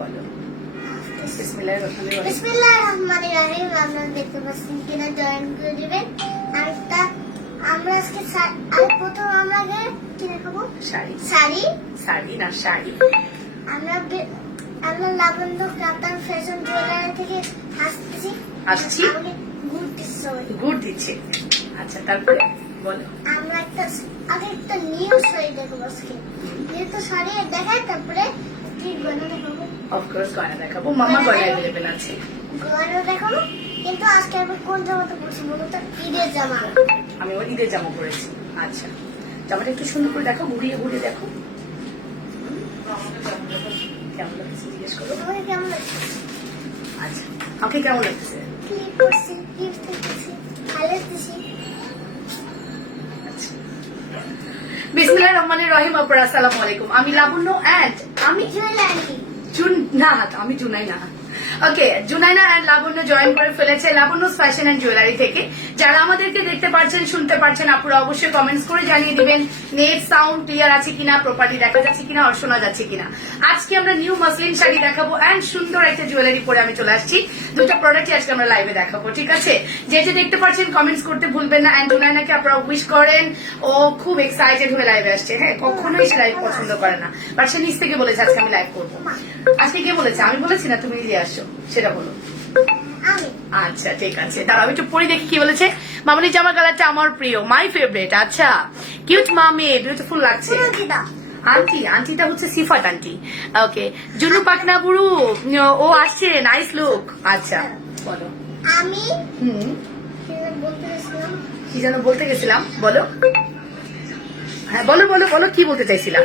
বলো। বিসমিল্লাহির রহমানির রহিম। আপনারা দেখতে পাচ্ছেন কিনা জয়েন করে দিবেন। আমরা আজকে প্রথম আমরা কি দেখাবো? শাড়ি না শাড়ি। আমরা লাবণ্য কাতার ফ্যাশন জুয়েলারি থেকে আসছি। গুড দিচ্ছে। আচ্ছা তারপরে বলো। আমরা আগে একটা নিউ শাড়ি দেখাবো আজকে। যেহেতু শাড়ি দেখাই তারপরে গয়না দেখাবো। অফকোর্স গয়না দেখাবো, মামা গয়না অ্যাভেলেবেল আছে। গয়না দেখাবো, কিন্তু আজকে আমি কোন জামাটা পরছি বলো তো? ঈদের জামা। আমি ওই ঈদের জামা পরেছি। আচ্ছা জামাটা একটু সুন্দর করে দেখো, ঘুরিয়ে ঘুরিয়ে দেখো কেমন লাগছে, জিজ্ঞেস করো। তোমাকে কেমন লাগছে? আচ্ছা আমাকে কেমন লাগছে? ক্লিপ করছি, ক্লিপ করছি, ভালো লাগছে। বিসমিল্লাহির রহমানির রহিম। আপনারা আসসালামু আলাইকুম। আমি লাবণ্য এন্ড আমি জুয়েলারি। আমি জুনাইনা। ওকে, জুনাইনা এন্ড লাবণ্য জয়েন করে ফেলেছে লাবণ্য ফ্যাশন এন্ড জুয়েলারি থেকে। যারা আমাদেরকে দেখতে পাচ্ছেন, শুনতে পাচ্ছেন, আপনারা অবশ্যই কমেন্টস করে জানিয়ে দিবেন নেট সাউন্ড ক্লিয়ার আছে কিনা, প্রপারলি দেখা যাচ্ছে কিনা, আর শোনা যাচ্ছে কিনা। আজকে আমরা নিউ মসলিন শাড়ি দেখাবো এন্ড সুন্দর একটা জুয়েলারি পরে আমি চলে আসছি। দুটো প্রোডাক্টই আজকে আমরা লাইভে দেখাবো, ঠিক আছে? যে দেখতে পাচ্ছেন কমেন্টস করতে ভুলবেন না। এন্ড জুনাইনাকে আপনারা উইশ করেন, ও খুব এক্সাইটেড হয়ে লাইভে আসছে। হ্যাঁ, কখনোই সে লাইভ পছন্দ করে না, বাট সে নিজ থেকে বলেছে আজকে আমি লাইভ করবো। আজকে কে বলেছে? আমি বলেছি না, তুমি নিজে আসো, সেটা বলো। আচ্ছা ঠিক আছে, দাঁড়াও আমি একটু পরে দেখি কি বলেছে। মামনি জামা কালারটা আমার প্রিয়, মাই ফেভারিট। আচ্ছা কিউট মামি, বিউটিফুল লাগছে। আন্টিটা হচ্ছে সিফাত আন্টি। ওকে, জুনু পাকনা বুড়ু ও আসছে, নাইস লুক। আচ্ছা বলো। আমি কি যেন বলতে গেছিলাম, বলো। হ্যাঁ বলো বলো বলো, কি বলতে চাইছিলাম?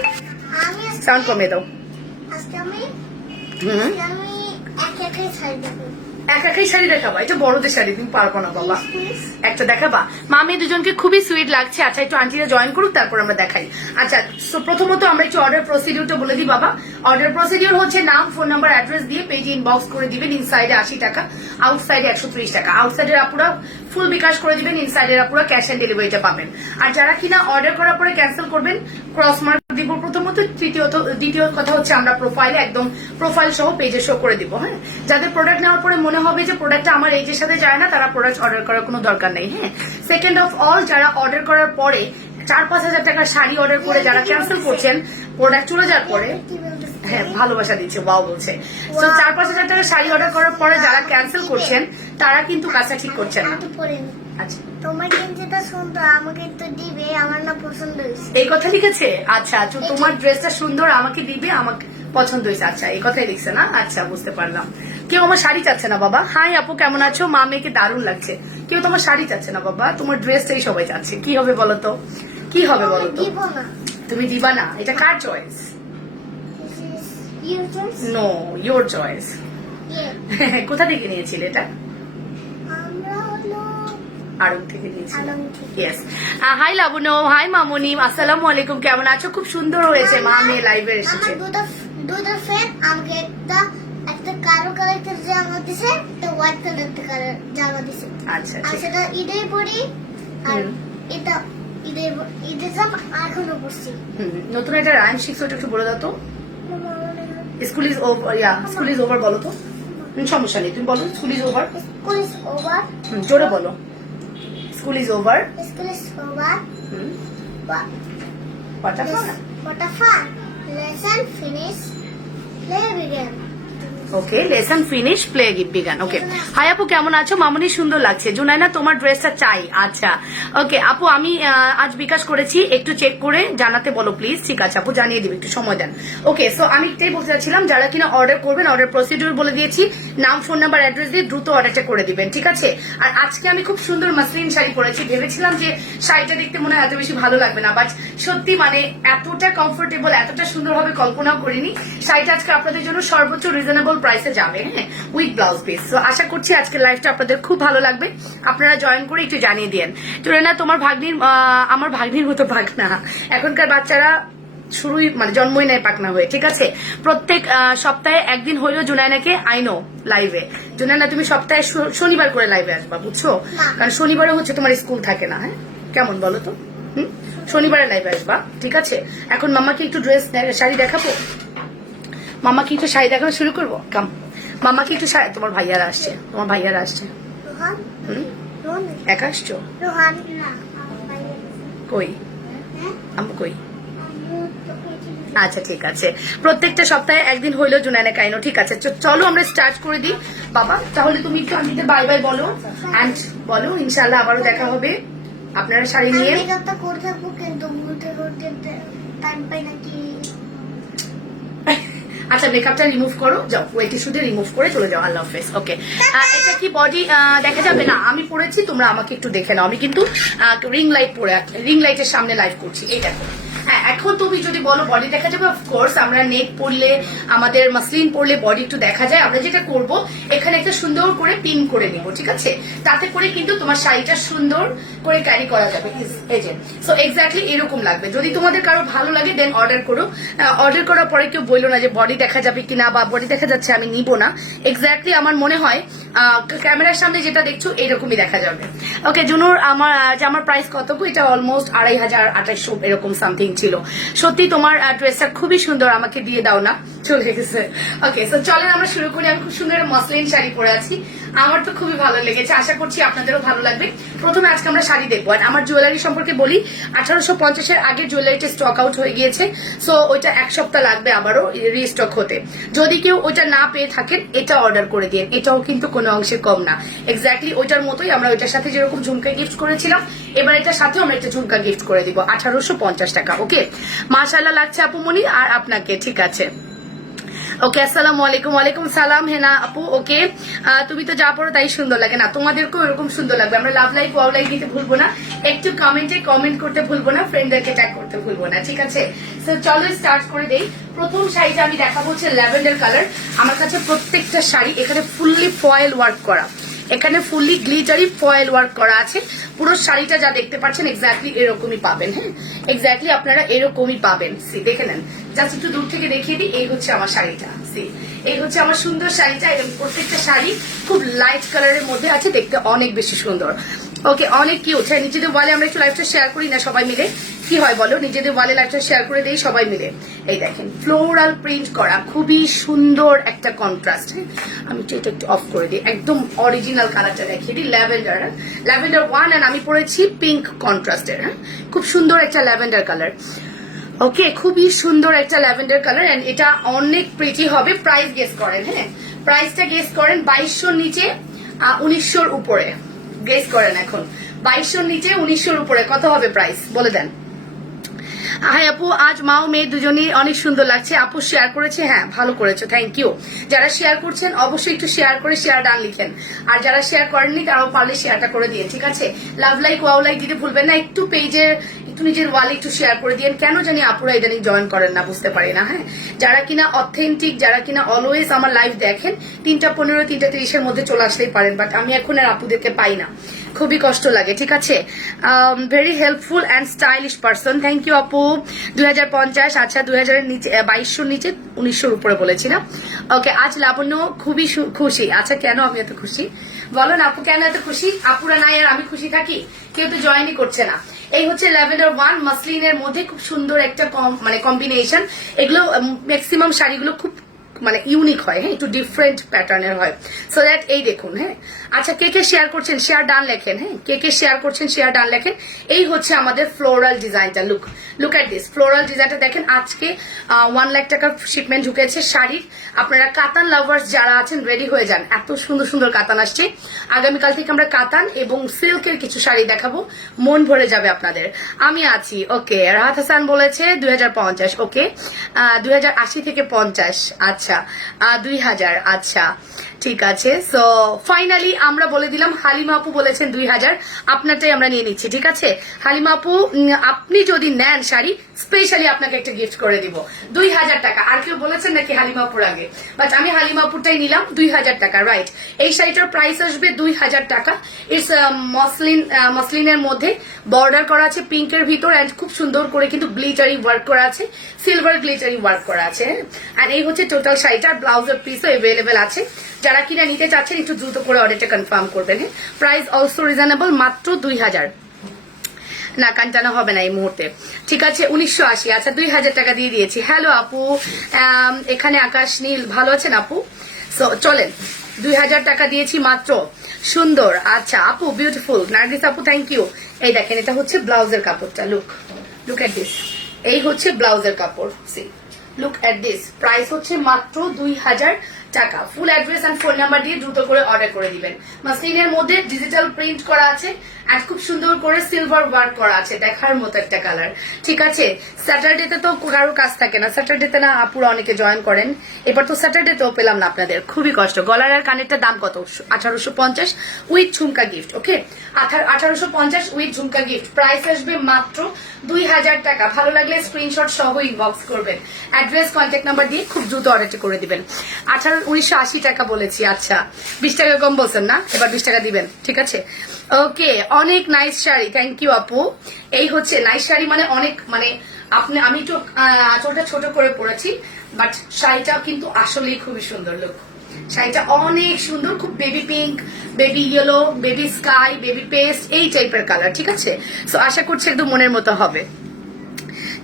সাউন্ড কমে দাও। একাই শাড়ি দেখাবা? এটা বড়দের শাড়ি, তুমি পারবো না বাবা। একটা দেখাবা? মামি দুজনকে খুবই সুইট লাগছে। আচ্ছা একটু আন্টিরা জয়েন করুক, তারপর আমরা দেখাই। আচ্ছা প্রথমত আমরা একটু অর্ডার প্রসিডিউরটা বলে দিই বাবা। অর্ডার প্রসিডিউর হচ্ছে নাম, ফোন নাম্বার, অ্যাড্রেস দিয়ে পেজে ইনবক্স করে দিবেন। ইনসাইডে 80 টাকা, আউটসাইডে 130 টাকা। আউটসাইডের আপুরা ফুল বিকাশ করে দিবেন, ইনসাইডের আপুরা ক্যাশ অন ডেলিভারিটা পাবেন। আর যারা কিনা অর্ডার করার পরে ক্যান্সেল করবেন, ক্রস মার্ক দিব প্রথমত। দ্বিতীয় কথা হচ্ছে আমরা প্রোফাইলে একদম প্রোফাইল সহ পেজে শো করে দিব। হ্যাঁ, যাদের প্রোডাক্ট নেওয়ার পরে মনে হবে যে প্রোডাক্টটা আমার এজের সাথে যায় না, তারা প্রোডাক্ট অর্ডার করার কোনো দরকার নেই। হ্যাঁ, সেকেন্ড অফ অল, যারা অর্ডার করার পরে 4-5 হাজার টাকার শাড়ি অর্ডার করে যারা ক্যান্সেল করছেন প্রোডাক্ট চলে যাওয়ার পরে, হ্যাঁ ভালোবাসা দিচ্ছে, ওয়াও বলছে। তো 4-5 হাজার টাকার শাড়ি অর্ডার করার পরে যারা ক্যান্সেল করছেন তারা কিন্তু কাজটা ঠিক করছেন না। আচ্ছা তোমার গেঞ্জিটা সুন্দর, আমাকে তো দিবে, আমার না পছন্দ হয়েছে। এই কথা লিখেছে? আচ্ছা তোমার ড্রেসটা সুন্দর, আমাকে দিবে, আমাকে পছন্দ হয়েছে। আচ্ছা এই কথাই লিখছে না? আচ্ছা বুঝতে পারলাম। কেউ আমার শাড়ি চাচ্ছে না বাবা। হাই আপু কেমন আছো? মা মেয়েকে দারুণ লাগছে। কেউ তোমার শাড়ি চাচ্ছে না বাবা, তোমার ড্রেসটাই সবাই চাচ্ছে। কি হবে বলো তো, কি হবে বলো তো? তুমি দিবা না? এটা কার চয়েস? No, your choice. কোথা থেকে নিয়েছিলে এটা? আড়ং থেকে নিয়েছিলাম। Yes. Hi Labonno, hi Mamoni, আসসালামু আলাইকুম, কেমন আছো? খুব সুন্দর হয়েছে, মা মেয়ে লাইভে এসেছে। দুটো ফ্রেন্ড আমাকে একটা কালো কালারের জামা দিছে, একটা হোয়াইট কালারের জামা দিছে। আচ্ছা আর সেটা ঈদের পরি, আর এটা ঈদের জামা এখনো পরছি। নতুন একটা রাইম শিখছো, একটু বলে দাও তো। School is over, school is over বলো তো। সমস্যা নেই, তুমি বলো। School is over, school is over. জোরে বলো। School is over, school is over. What a fun. Lesson finish, play begin. Okay, lesson finish, play begin. Okay, hi আপু কেমন আছো? মামনি সুন্দর লাগছে। জুনাইনা তোমার ড্রেসটা চাই। আচ্ছা ওকে আপু, আমি আজ বিকাশ করেছি, একটু চেক করে জানাতে বলো প্লিজ। ঠিক আছে আপু, জানিয়ে দিবে, একটু সময় দেন। ওকে, সো আমি এটাই বলতে চাচ্ছিলাম, যারা কিনা অর্ডার করবেন অর্ডার প্রসিডিউর বলে দিয়েছি, নাম, ফোন নাম্বার, অ্যাড্রেস দিয়ে দ্রুত অর্ডারটা করে দিবেন, ঠিক আছে? আর আজকে আমি খুব সুন্দর মাসলিন শাড়ি পরেছি। ভেবেছিলাম যে শাড়িটা দেখতে মনে হয় এত বেশি ভালো লাগবে না, বাট সত্যি মানে এতটা কমফোর্টেবল, এতটা সুন্দর হবে কল্পনাও করিনি। শাড়িটা আজকে আপনাদের জন্য সর্বোচ্চ রিজনেবল প্রাইসে যাবে, হ্যাঁ, উইথ ব্লাউজ পিস। তো আশা করছি আজকের লাইভটা আপনাদের খুব ভালো লাগবে। আপনারা জয়েন করে একটু জানিয়ে দিন। জুনাইনা তোমার ভাগ্নির, আমার ভাগ্নির মতো পাকনা। এখনকার বাচ্চারা শুরুই মানে জন্মই নেয় পাকনা হয়ে, ঠিক আছে? প্রত্যেক সপ্তাহে একদিন হইলেও জুনাইনাকে আইনো লাইভে। জুনাইনা তুমি সপ্তাহে শনিবার করে লাইভে আসবা, বুঝছো? কারণ শনিবারে হচ্ছে তোমার স্কুল থাকে না। হ্যাঁ কেমন বলো তো? শনিবারে লাইভে আসবা, ঠিক আছে? এখন মামাকে একটু ড্রেস শাড়ি দেখাবো। মামা কি একটু শাড়ি দেখানো শুরু করবো? কাম, মামা কি একটু শাড়ি, তোমার ভাইয়ারা আসছে, তোমার ভাইয়ারা আসছে। রোহান হুম, রোহান একা আসছো? রোহান না আমার ভাই। কই হ্যাঁ আম্মু কই? আম্মু তোকে আচ্ছা ঠিক আছে, প্রত্যেকটা সপ্তাহে একদিন হইলো জুনাইনা কাইনো। ঠিক আছে, চলো আমরা স্টার্ট করে দিই। বাবা তাহলে তুমি একটু আন্টিতে বাই বাই বলো, অ্যান্ড বলো ইনশাল্লাহ আবারও দেখা হবে আপনারা শাড়ি নিয়ে। আমি মেকআপটা করে থাকবো কিন্তু ঘুরতে ঘুরতে টাইম পাই নাকি। আচ্ছা মেকআপটা রিমুভ করো, যাও ওয়েটি শুটে রিমুভ করে চলে যাও। আল্লাহ হাফেজ। ওকে, এটা কি বডি দেখা যাবে না? আমি পরেছি, তোমরা আমাকে একটু দেখে নাও। আমি কিন্তু রিং লাইট পরে, রিং লাইটের সামনে লাইভ করছি, এই দেখো। হ্যাঁ এখন তুমি যদি বলো বডি দেখা যাবে, অফকোর্স আমরা নেক পরলে, আমাদের মাসলিন পরলে বডি একটু দেখা যায়। আমরা যেটা করব এখানে একটা সুন্দর করে পিন করে নিব, ঠিক আছে? তাতে করে কিন্তু তোমার শাড়িটা সুন্দর করে ক্যারি করা যাবে। এই যে সো এক্স্যাক্টলি এরকম লাগবে। যদি তোমাদের কারো ভালো লাগে দেন অর্ডার করো। অর্ডার করার পরে কেউ বললো না যে বডি দেখা যাবে কিনা বা বডি দেখা যাচ্ছে আমি নিব না। এক্স্যাক্টলি আমার মনে হয় ক্যামেরার সামনে যেটা দেখছো এরকমই দেখা যাবে। ওকে জুনুর, আমার প্রাইস কত গো? এটা অলমোস্ট 2500 2800 এরকম সামথিং ছিল। সত্যি তোমার ড্রেসটা খুবই সুন্দর, আমাকে দিয়ে দাও না, চলে গেছে। ওকে সো চলেন আমরা শুরু করি। আমি খুব সুন্দর মসলিন শাড়ি পরে আছি, আমার তো খুবই ভালো লেগেছে, আশা করছি আপনাদেরও ভালো লাগবে। প্রথমে আজকে আমরা শাড়ি দেখবো। আর আমার জুয়েলারি সম্পর্কে বলি, 1850-এর আগে জুয়েলারিটা স্টক আউট হয়ে গিয়েছে। সো ওইটা এক সপ্তাহ লাগবে আবারও রিস্টক হতে। যদি কেউ ওইটা না পেয়ে থাকেন এটা অর্ডার করে দিন, এটাও কিন্তু কোনো অংশে কম না। এক্স্যাক্টলি ওইটার মতোই, আমরা ওইটার সাথে যেরকম ঝুমকা গিফট করেছিলাম এবার এটার সাথেও আমরা একটা ঝুমকা গিফট করে দিব 1850 টাকা। ওকে মাশাআল্লাহ লাগছে আপু মনি, আর আপনাকে ঠিক আছে। ওকে আসসালামু আলাইকুম। ওয়ালাইকুম সালাম হেনা আপু। ওকে তুমি তো যা পড়ো তাই সুন্দর লাগে না, তোমাদেরকেও এরকম সুন্দর লাগবে। আমরা লাভ লাইক ওয়াও লাইক দিতে ভুলবো না, একটু কমেন্টে কমেন্ট করতে ভুলবো না, ফ্রেন্ডদেরকে ট্যাগ করতে ভুলবো না, ঠিক আছে? সো চলো স্টার্ট করে দেই। প্রথম শাড়িটা আমি দেখাবো হচ্ছে ল্যাভেন্ডার কালার। আমার কাছে প্রত্যেকটা শাড়ি এখানে ফুললি ফয়েল ওয়ার্ক করা, এখানে ফুললি গ্লিটারি ফয়েল ওয়ার্ক করা আছে। পুরো শাড়িটা যা দেখতে পাচ্ছেন এক্স্যাক্টলি এরকমই পাবেন। হ্যাঁ এক্স্যাক্টলি আপনারা এরকমই পাবেন। সি দেখে নেন, জাস্ট একটু দূর থেকে দেখিয়ে দিই। এই হচ্ছে আমার শাড়িটা, সি এই হচ্ছে আমার সুন্দর শাড়িটা। এবং প্রত্যেকটা শাড়ি খুব লাইট কালারের মধ্যে আছে, দেখতে অনেক বেশি সুন্দর। ওকে অনেক কিউট। হ্যাঁ নিজেদের ওয়ালে আমরা একটু লাইভটা শেয়ার করি না সবাই মিলে? কি হয় বলো, নিজেদের ওয়ালে লাইভটা শেয়ার করে দেই সবাই মিলে। এই দেখেন ফ্লোরাল প্রিন্ট করা, খুবই সুন্দর একটা কন্ট্রাস্ট। হ্যাঁ আমি এটা একটু অফ করে দিই, একদম অরিজিনাল কালারটা দেখিয়ে দিই। ল্যাভেন্ডার, ল্যাভেন্ডার 1, আর আমি পরেছি পিঙ্ক কন্ট্রাস্টের। হ্যাঁ খুব সুন্দর একটা ল্যাভেন্ডার কালার। ওকে খুবই সুন্দর একটা ল্যাভেন্ডার কালার, এন্ড এটা অনেক প্রিটি হবে। প্রাইস গেস করেন, হ্যাঁ প্রাইসটা গেস করেন। 2200 নিচে 1900 উপরে, গেস করেন এখন। 2200 নিচে 1900 উপরে কত হবে প্রাইস বলে দেন। হাই আপু, আজ মাও মেয়ে দুজনেই অনেক সুন্দর লাগছে। আপু শেয়ার করেছে, হ্যাঁ ভালো করেছো, থ্যাংক ইউ। যারা শেয়ার করছেন অবশ্যই একটু শেয়ার করে শেয়ার ডান লিখেন, আর যারা শেয়ার করেননি তারাও পারলে শেয়ারটা করে দিয়ে, ঠিক আছে? লাভ লাইক ওয়াও লাইক দিতে ভুলবেন না। একটু পেজের একটু নিজের ওয়ালে একটু শেয়ার করে দিন। কেন জানি আপুরা ইদানিং জয়েন করেন না, বুঝতে পারি না। হ্যাঁ যারা কিনা অথেন্টিক, যারা কিনা অলওয়েজ আমার লাইভ দেখেন, 3:15 3:30-এর মধ্যে চলে আসতেই পারেন, বাট আমি এখন আর আপুদেরকে পাই না, খুবই কষ্ট লাগে, ঠিক আছে? Very helpful and stylish person, thank you আপু। 2050, আচ্ছা 2000-এর নিচে, 2200 নিচে 1900 উপরে বলেছিলাম। ওকে আজ লাবণ্য খুবই খুশি। আচ্ছা কেন আমি এত খুশি বলো না আপু, কেন এত খুশি? আপুরা নাই আর আমি খুশি থাকি? কেউ তো জয়েনই করছে না। এই হচ্ছে ল্যাভেন্ডার 1 মাসলিনের মধ্যে খুব সুন্দর একটা মানে কম্বিনেশন। এগুলো ম্যাক্সিমাম শাড়িগুলো খুব মানে ইউনিক হয়, হ্যাঁ একটু ডিফারেন্ট প্যাটার্নের হয়। সো দ্যাট এই দেখুন। হ্যাঁ আচ্ছা কে কে শেয়ার করছেন শেয়ার ডান লেখেন। হ্যাঁ কে কে শেয়ার করছেন শেয়ার ডান লেখেন। এই হচ্ছে আমাদের ফ্লোরাল ডিজাইনটা। লুক এট দিস ফ্লোরাল ডিজাইনটা দেখেন। আজকে 1 লাখ টাকার শিপমেন্ট ঢুকেছে শাড়ির। আপনারা কাতান লাভার্স যারা আছেন রেডি হয়ে যান, এত সুন্দর সুন্দর কাতান আসছে। আগামীকাল থেকে আমরা কাতান এবং সিল্কের কিছু শাড়ি দেখাবো, মন ভরে যাবে আপনাদের। আমি আছি। ওকে রাহাত হাসান বলেছে 2050। ওকে 2080 থেকে 50। আচ্ছা 2000। আচ্ছা ঠিক আছে। সো ফাইনালি আমরা বলে দিলাম। হালিমা আপু বলেছেন 2000, আপনারটাই আমরা নিয়ে নিচ্ছি, ঠিক আছে? হালিমা আপু আপনি যদি নেন শাড়ি স্পেশালি আপনাকে একটা গিফট করে দিব 2000 টাকা। আর কেউ বলেছেন নাকি হালিমা আপুর আগে? বাট আমি হালিমা আপুরটাই নিলাম 2000 টাকা, রাইট? এই শাড়িটার প্রাইস আসবে 2000 টাকা। ইটস মসলিনের মধ্যে বর্ডার করা আছে পিঙ্কের ভিতর, এন্ড খুব সুন্দর করে কিন্তু গ্লিটারি ওয়ার্ক করা আছে, সিলভার গ্লিটারি ওয়ার্ক করা আছে। আর এই হচ্ছে টোটাল শাড়িটার ব্লাউজের পিসও এভেলেবেল আছে। যারা কিনা নিতে চাচ্ছেন একটু দ্রুত করে অর্ডারটা কনফার্ম করবেন। হ্যাঁ প্রাইস অলসো রিজনেবল, মাত্র 2000। না কানটানো হবে না এই মুহূর্তে। ঠিক আছে 1980, আচ্ছা 2000 টাকা দিয়ে দিয়েছি। হ্যালো আপু, এখানে আকাশ নীল ভালো আছেন আপু? সো চলেন 2000 টাকা দিয়েছি মাত্র। সুন্দর, আচ্ছা আপু বিউটিফুল। নার্গিস আপু থ্যাংক ইউ। এই দেখেন এটা হচ্ছে ব্লাউজের কাপড়টা, লুক এট দিস। এই হচ্ছে ব্লাউজের কাপড়, see look at this. Price হচ্ছে মাত্র 2000 টাকা। Full address and phone number দিয়ে দ্রুত করে অর্ডার করে দিবেন। মাসলিনের মধ্যে ডিজিটাল প্রিন্ট করা আছে আর খুব সুন্দর করে সিলভার ওয়ার্ক করা আছে, দেখার মতো একটা কালার। ঠিক আছে, স্যাটারডেতে তো কারোর কাজ থাকে না, স্যাটারডেতে না আপুরা অনেকে জয়েন করেন, এবার তো স্যাটারডেতেও পেলাম না আপনাদের, খুবই কষ্ট। গলার আর কানেরটার দাম কত? 1850 with jhumka gift. Okay 1850 with jhumka gift. Price আসবে মাত্র 2000 টাকা। ভালো লাগলে স্ক্রিনশট সহ ইনবক্স করবেন, অ্যাড্রেস কন্ট্যাক্ট নাম্বার দিয়ে খুব দ্রুত অর্ডারটা করে দিবেন। 1980 টাকা বলেছি, আচ্ছা 20 টাকা কম বলছেন না, এবার 20 টাকা দিবেন। ঠিক আছে ওকে, অনেক নাইস শাড়ি, থ্যাংক ইউ আপু। এই হচ্ছে নাইস শাড়ি মানে অনেক, মানে আমি একটু আঁচলটা ছোট করে পরেছি, বাট শাড়িটা কিন্তু আসলেই খুবই সুন্দর। লুক, শাড়িটা অনেক সুন্দর, খুব baby pink, baby yellow, baby sky, baby paste এই টাইপের কালার। ঠিক আছে, সো আশা করছি একদম মনের মতো হবে।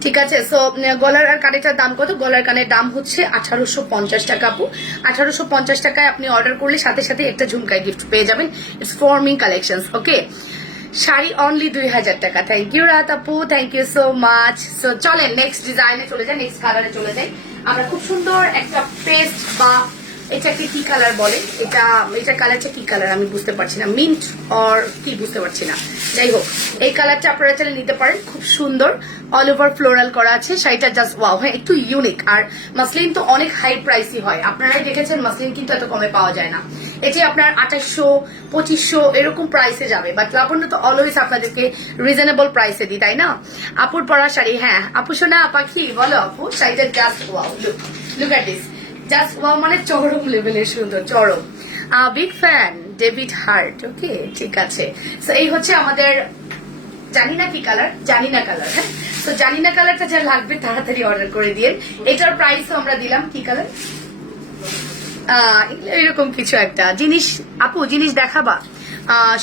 ঠিক আছে, সো গলার আর কানেরটার দাম কত? গলার কানের দাম হচ্ছে 1850 টাকা আপু। 1850 টাকায় আপনি অর্ডার করলে সাথে সাথে একটা ঝুমকাই গিফট পেয়ে যাবেন। It's forming collection. Okay, sari only 2000 টাকা। থ্যাংক ইউ রাত আপু, thank you so much. So চলেন নেক্সট ডিজাইনে চলে যাই, নেক্সট কালারে চলে যাই। আমরা খুব সুন্দর একটা পেস্ট বা এটাকে কি কালার বলে, এটা কালারটা কি কালার আমি বুঝতে পারছি না, মিন্ট অর কি বুঝতে পারছি না। যাই হোক, এই কালারটা আপনারা চাইলে নিতে পারেন, খুব সুন্দর অল ওভার ফ্লোরাল করা আছে। শাড়িটা জাস্ট ওয়াও, হ্যাঁ একটু ইউনিক। আর মাসলিন তো অনেক হাই প্রাইসই হয়, আপনারাই দেখেছেন মাসলিন কিন্তু এত কমে পাওয়া যায় না। এটি আপনার 2800 2500 এরকম প্রাইসে যাবে, বাট লাবণ্য তো অলওয়েজ আপনাদেরকে রিজনেবল প্রাইসে দিই, তাই না? আপুর পরা শাড়ি, হ্যাঁ আপু শোনা পাখি বলো আপু, শাড়িটা just wow, look at this, just wow মানে চরম লেভেলের সুন্দর, চরম। Big fan David Hart. Okay ঠিক আছে, সো এই হচ্ছে আমাদের জানি না কি কালার, জানি না কালার। হ্যাঁ, তো জানি না কালারটা যা লাগবে তাড়াতাড়ি অর্ডার করে দিয়ে। এটার প্রাইসও আমরা দিলাম কি কালার, এরকম কিছু একটা জিনিস। আপু জিনিস দেখাবা?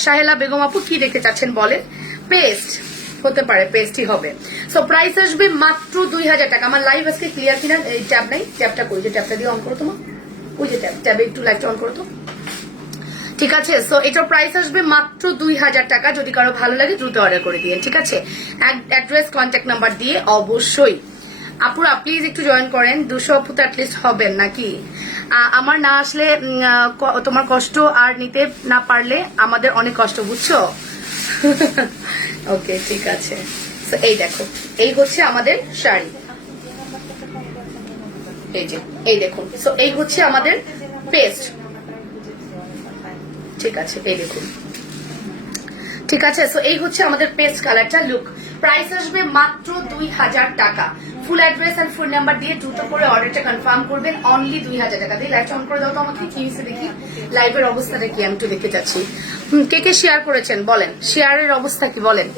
শাহেলা বেগম আপু কি দেখতে চাচ্ছেন বলেন? পেস্ট হতে পারে, পেস্টই হবে। সো প্রাইস আসবে মাত্র 2000 টাকা। আমার লাইভ আজকে ক্লিয়ার কিনা? এই ট্যাব নাই, ট্যাবটা কই, যে ট্যাবটা দিয়ে অন করো তোমার, ওই যে ট্যাবে একটু লাইটটা অন করো তো। ঠিক আছে, সো এটার প্রাইস আসবে মাত্র 2000 টাকা। যদি কারো ভালো লাগে দ্রুত অর্ডার করে দিয়ে। ঠিক আছে, অ্যাড্রেস কন্ট্যাক্ট নাম্বার দিয়ে অবশ্যই। আপুরা প্লিজ একটু জয়েন করেন, 200 আপু তো অ্যাটলিস্ট হবেন নাকি? আমার না আসলে তোমার কষ্ট আর নিতে না পারলে আমাদের অনেক কষ্ট, বুঝছো? ওকে ঠিক আছে, সো এই দেখো, এই হচ্ছে আমাদের শাড়ি, এই যে এই দেখুন। সো এই হচ্ছে আমাদের পেস্ট। ঠিক আছে, এই দেখুন। ঠিক আছে, সো এই হচ্ছে আমাদের পেস্ট কালারটা। লুক, প্রাইস আসবে মাত্র 2000 টাকা। Full address and phone number দিয়ে দ্রুত করে অর্ডারটা কনফার্ম করবেন, অনলি 2000 টাকা দিয়ে। লাইভ অন করে দাও তো আমাকে, কি হয়েছে দেখি, লাইভের অবস্থাটা কি আমি একটু দেখতে চাচ্ছি। কে কে শেয়ার করেছেন বলেন, শেয়ারের অবস্থা কি বলেন?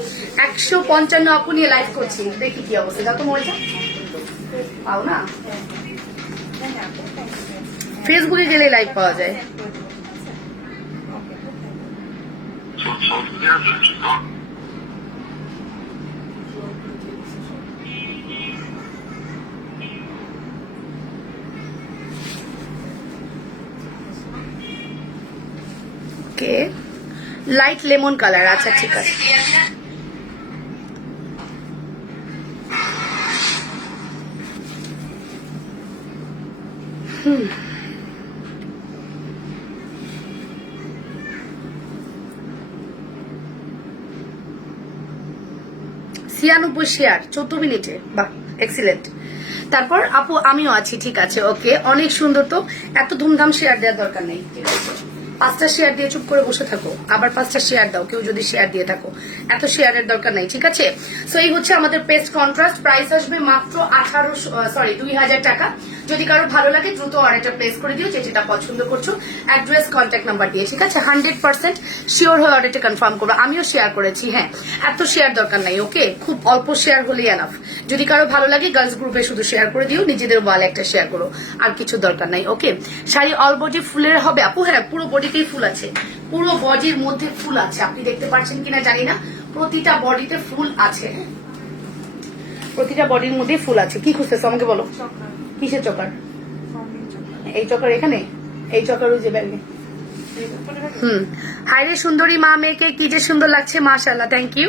155 আপু নিয়ে লাইভ করছি, দেখি কি অবস্থা। যত মজা পাও না, ফেসবুকে গেলে লাইভ পাওয়া যায়। ওকে, লাইট লেমন কালার, আচ্ছা ঠিক আছে। ছিয়ানব্বই শেয়ার 14 মিনিটে, বাহ এক্সিলেন্ট। তারপর আপু আমিও আছি, ঠিক আছে ওকে, অনেক সুন্দর। তো এত ধুমধাম শেয়ার দেওয়ার দরকার নেই, ঠিক আছে? 5টা শেয়ার দিয়ে চুপ করে বসে থাকো, আবার 5টা শেয়ার দাও কেউ যদি শেয়ার দিয়ে থাকো, এত শেয়ারের দরকার নাই, ঠিক আছে? সো এই হচ্ছে আমাদের পেস্ট কন্ট্রাস্ট। প্রাইস আসবে মাত্র 2000 টাকা। যদি কারো ভালো লাগে দ্রুত অর্ডারটা প্লেস করে দিও, যে যেটা পছন্দ করছো, অ্যাড্রেস কন্ট্যাক্ট নাম্বার দিয়ে। ঠিক আছে, 100% শিওর হয়ে অর্ডারটা কনফার্ম করবো। আমিও শেয়ার করেছি, হ্যাঁ এত শেয়ার দরকার নাই, ওকে খুব অল্প শেয়ার হলেই এনাফ। যদি কারো ভালো লাগে গার্লস গ্রুপে শুধু শেয়ার করে দিও, নিজেদের ওয়ালে একটা শেয়ার করো, আর কিছু দরকার নাই, ওকে? শাড়ি অল বডি ফুলের হবে আপু? হ্যাঁ পুরো বডিতেই ফুল আছে, পুরো বডির মধ্যে ফুল আছে, আপনি দেখতে পাচ্ছেন কিনা জানি না, প্রতিটা বডিতে ফুল আছে, প্রতিটা বডির মধ্যে ফুল আছে। কি খুঁজতেছো আমাকে বলো, কিসের চকার? এই চকার এখানে, এই চকার ওই যে ব্যাগে। হাইরে সুন্দরী মা মেয়েকে কি যে সুন্দর লাগছে, মাশাআল্লাহ, থ্যাংক ইউ।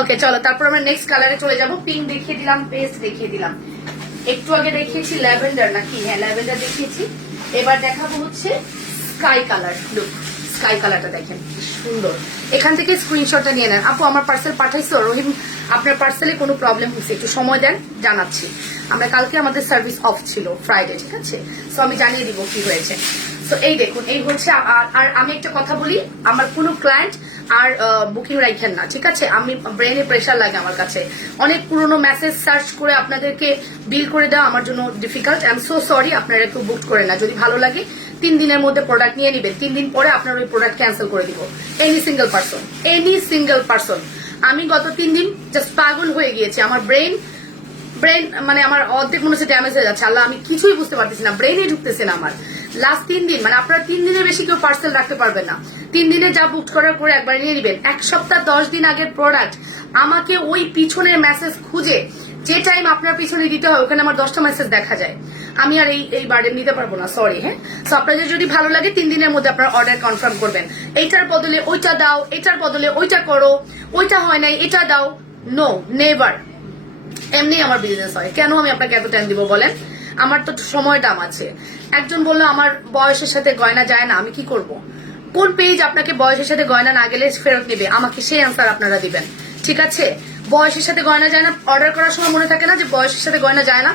ওকে চলো, তারপর আমরা নেক্সট কালারে চলে যাব। পিঙ্ক দেখিয়ে দিলাম, পেস্ট দেখিয়ে দিলাম, একটু আগে দেখিয়েছি ল্যাভেন্ডার নাকি, হ্যাঁ ল্যাভেন্ডার দেখিয়েছি। এবার দেখাবো হচ্ছে স্কাই কালার। লুক, স্কাই কালারটা দেখেন কি সুন্দর। এখান থেকে স্ক্রিনশটটা নিয়ে নেন। আপু আমার পার্সেল পাঠাইছো? রহিম আপনার পার্সেলে কোনো প্রবলেম হচ্ছে, একটু সময় দেন, জানাচ্ছি। আমরা কালকে আমাদের সার্ভিস অফ ছিল, ফ্রাইডে, ঠিক আছে? সো আমি জানিয়ে দিব কি হয়েছে। সো এই দেখুন, এই হচ্ছে। আর আমি একটা কথা বলি, আমার কোনো ক্লায়েন্ট আর বুকিং রাখেন না, ঠিক আছে? আমি ব্রেনে প্রেশার লাগে আমার কাছে, অনেক পুরনো মেসেজ সার্চ করে আপনাদেরকে বিল করে দেওয়া আমার জন্য difficult. I am so sorry, আপনারা একটু বুক করে না। যদি ভালো লাগে 3 দিনের মধ্যে প্রোডাক্ট নিয়ে নেবেন, 3 দিন পরে আপনার ওই প্রোডাক্ট ক্যান্সেল করে দিব। Any single person. আমি গত 3 দিন জাস্ট পাগল হয়ে গিয়েছি। আমার ব্রেন মানে আমার অর্ধেক মনে হচ্ছে ড্যামেজ হয়ে যাচ্ছে। আল্লাহ, আমি কিছুই বুঝতে পারতেছি না, ব্রেনে ঢুকতেছে না আমার। লাস্ট 3 দিন, মানে আপনারা 3 দিনের বেশি কেউ পার্সেল রাখতে পারবেন না। 3 দিনে যা বুক করার পরে একবার নিয়ে নেবেন। 1 সপ্তাহ 10 দিন আগের প্রোডাক্ট আমাকে ওই পিছনের মেসেজ খুঁজে, যে টাইম আপনার পিছনে দিতে হয় ওখানে আমার 10টা মেসেজ দেখা যায়। আমি আর এই বার্ডেন নিতে পারবো না, সরি। হ্যাঁ, সো আপনাদের যদি ভালো লাগে 3 দিনের মধ্যে আপনার অর্ডার কনফার্ম করবেন। এইটার বদলে ওইটা দাও, এটার বদলে ওইটা করো, ওইটা হয় নাই এটা দাও, নো, নেভার। এমনি আমার বিজনেস হয়, কেন আমি আপনাকে এত টাইম দিব বলেন? আমার তো সময় দাম আছে। একজন বললো আমার বয়সের সাথে গয়না যায় না, আমি কি করব? কোন পেজ আপনাকে বয়সের সাথে গয়না না গেলে ফেরত নেবে? আমাকে সেই আনসার আপনারা দিবেন, ঠিক আছে? বয়সের সাথে গয়না যায় না, অর্ডার করার সময় মনে থাকে না যে বয়সের সাথে গয়না যায় না?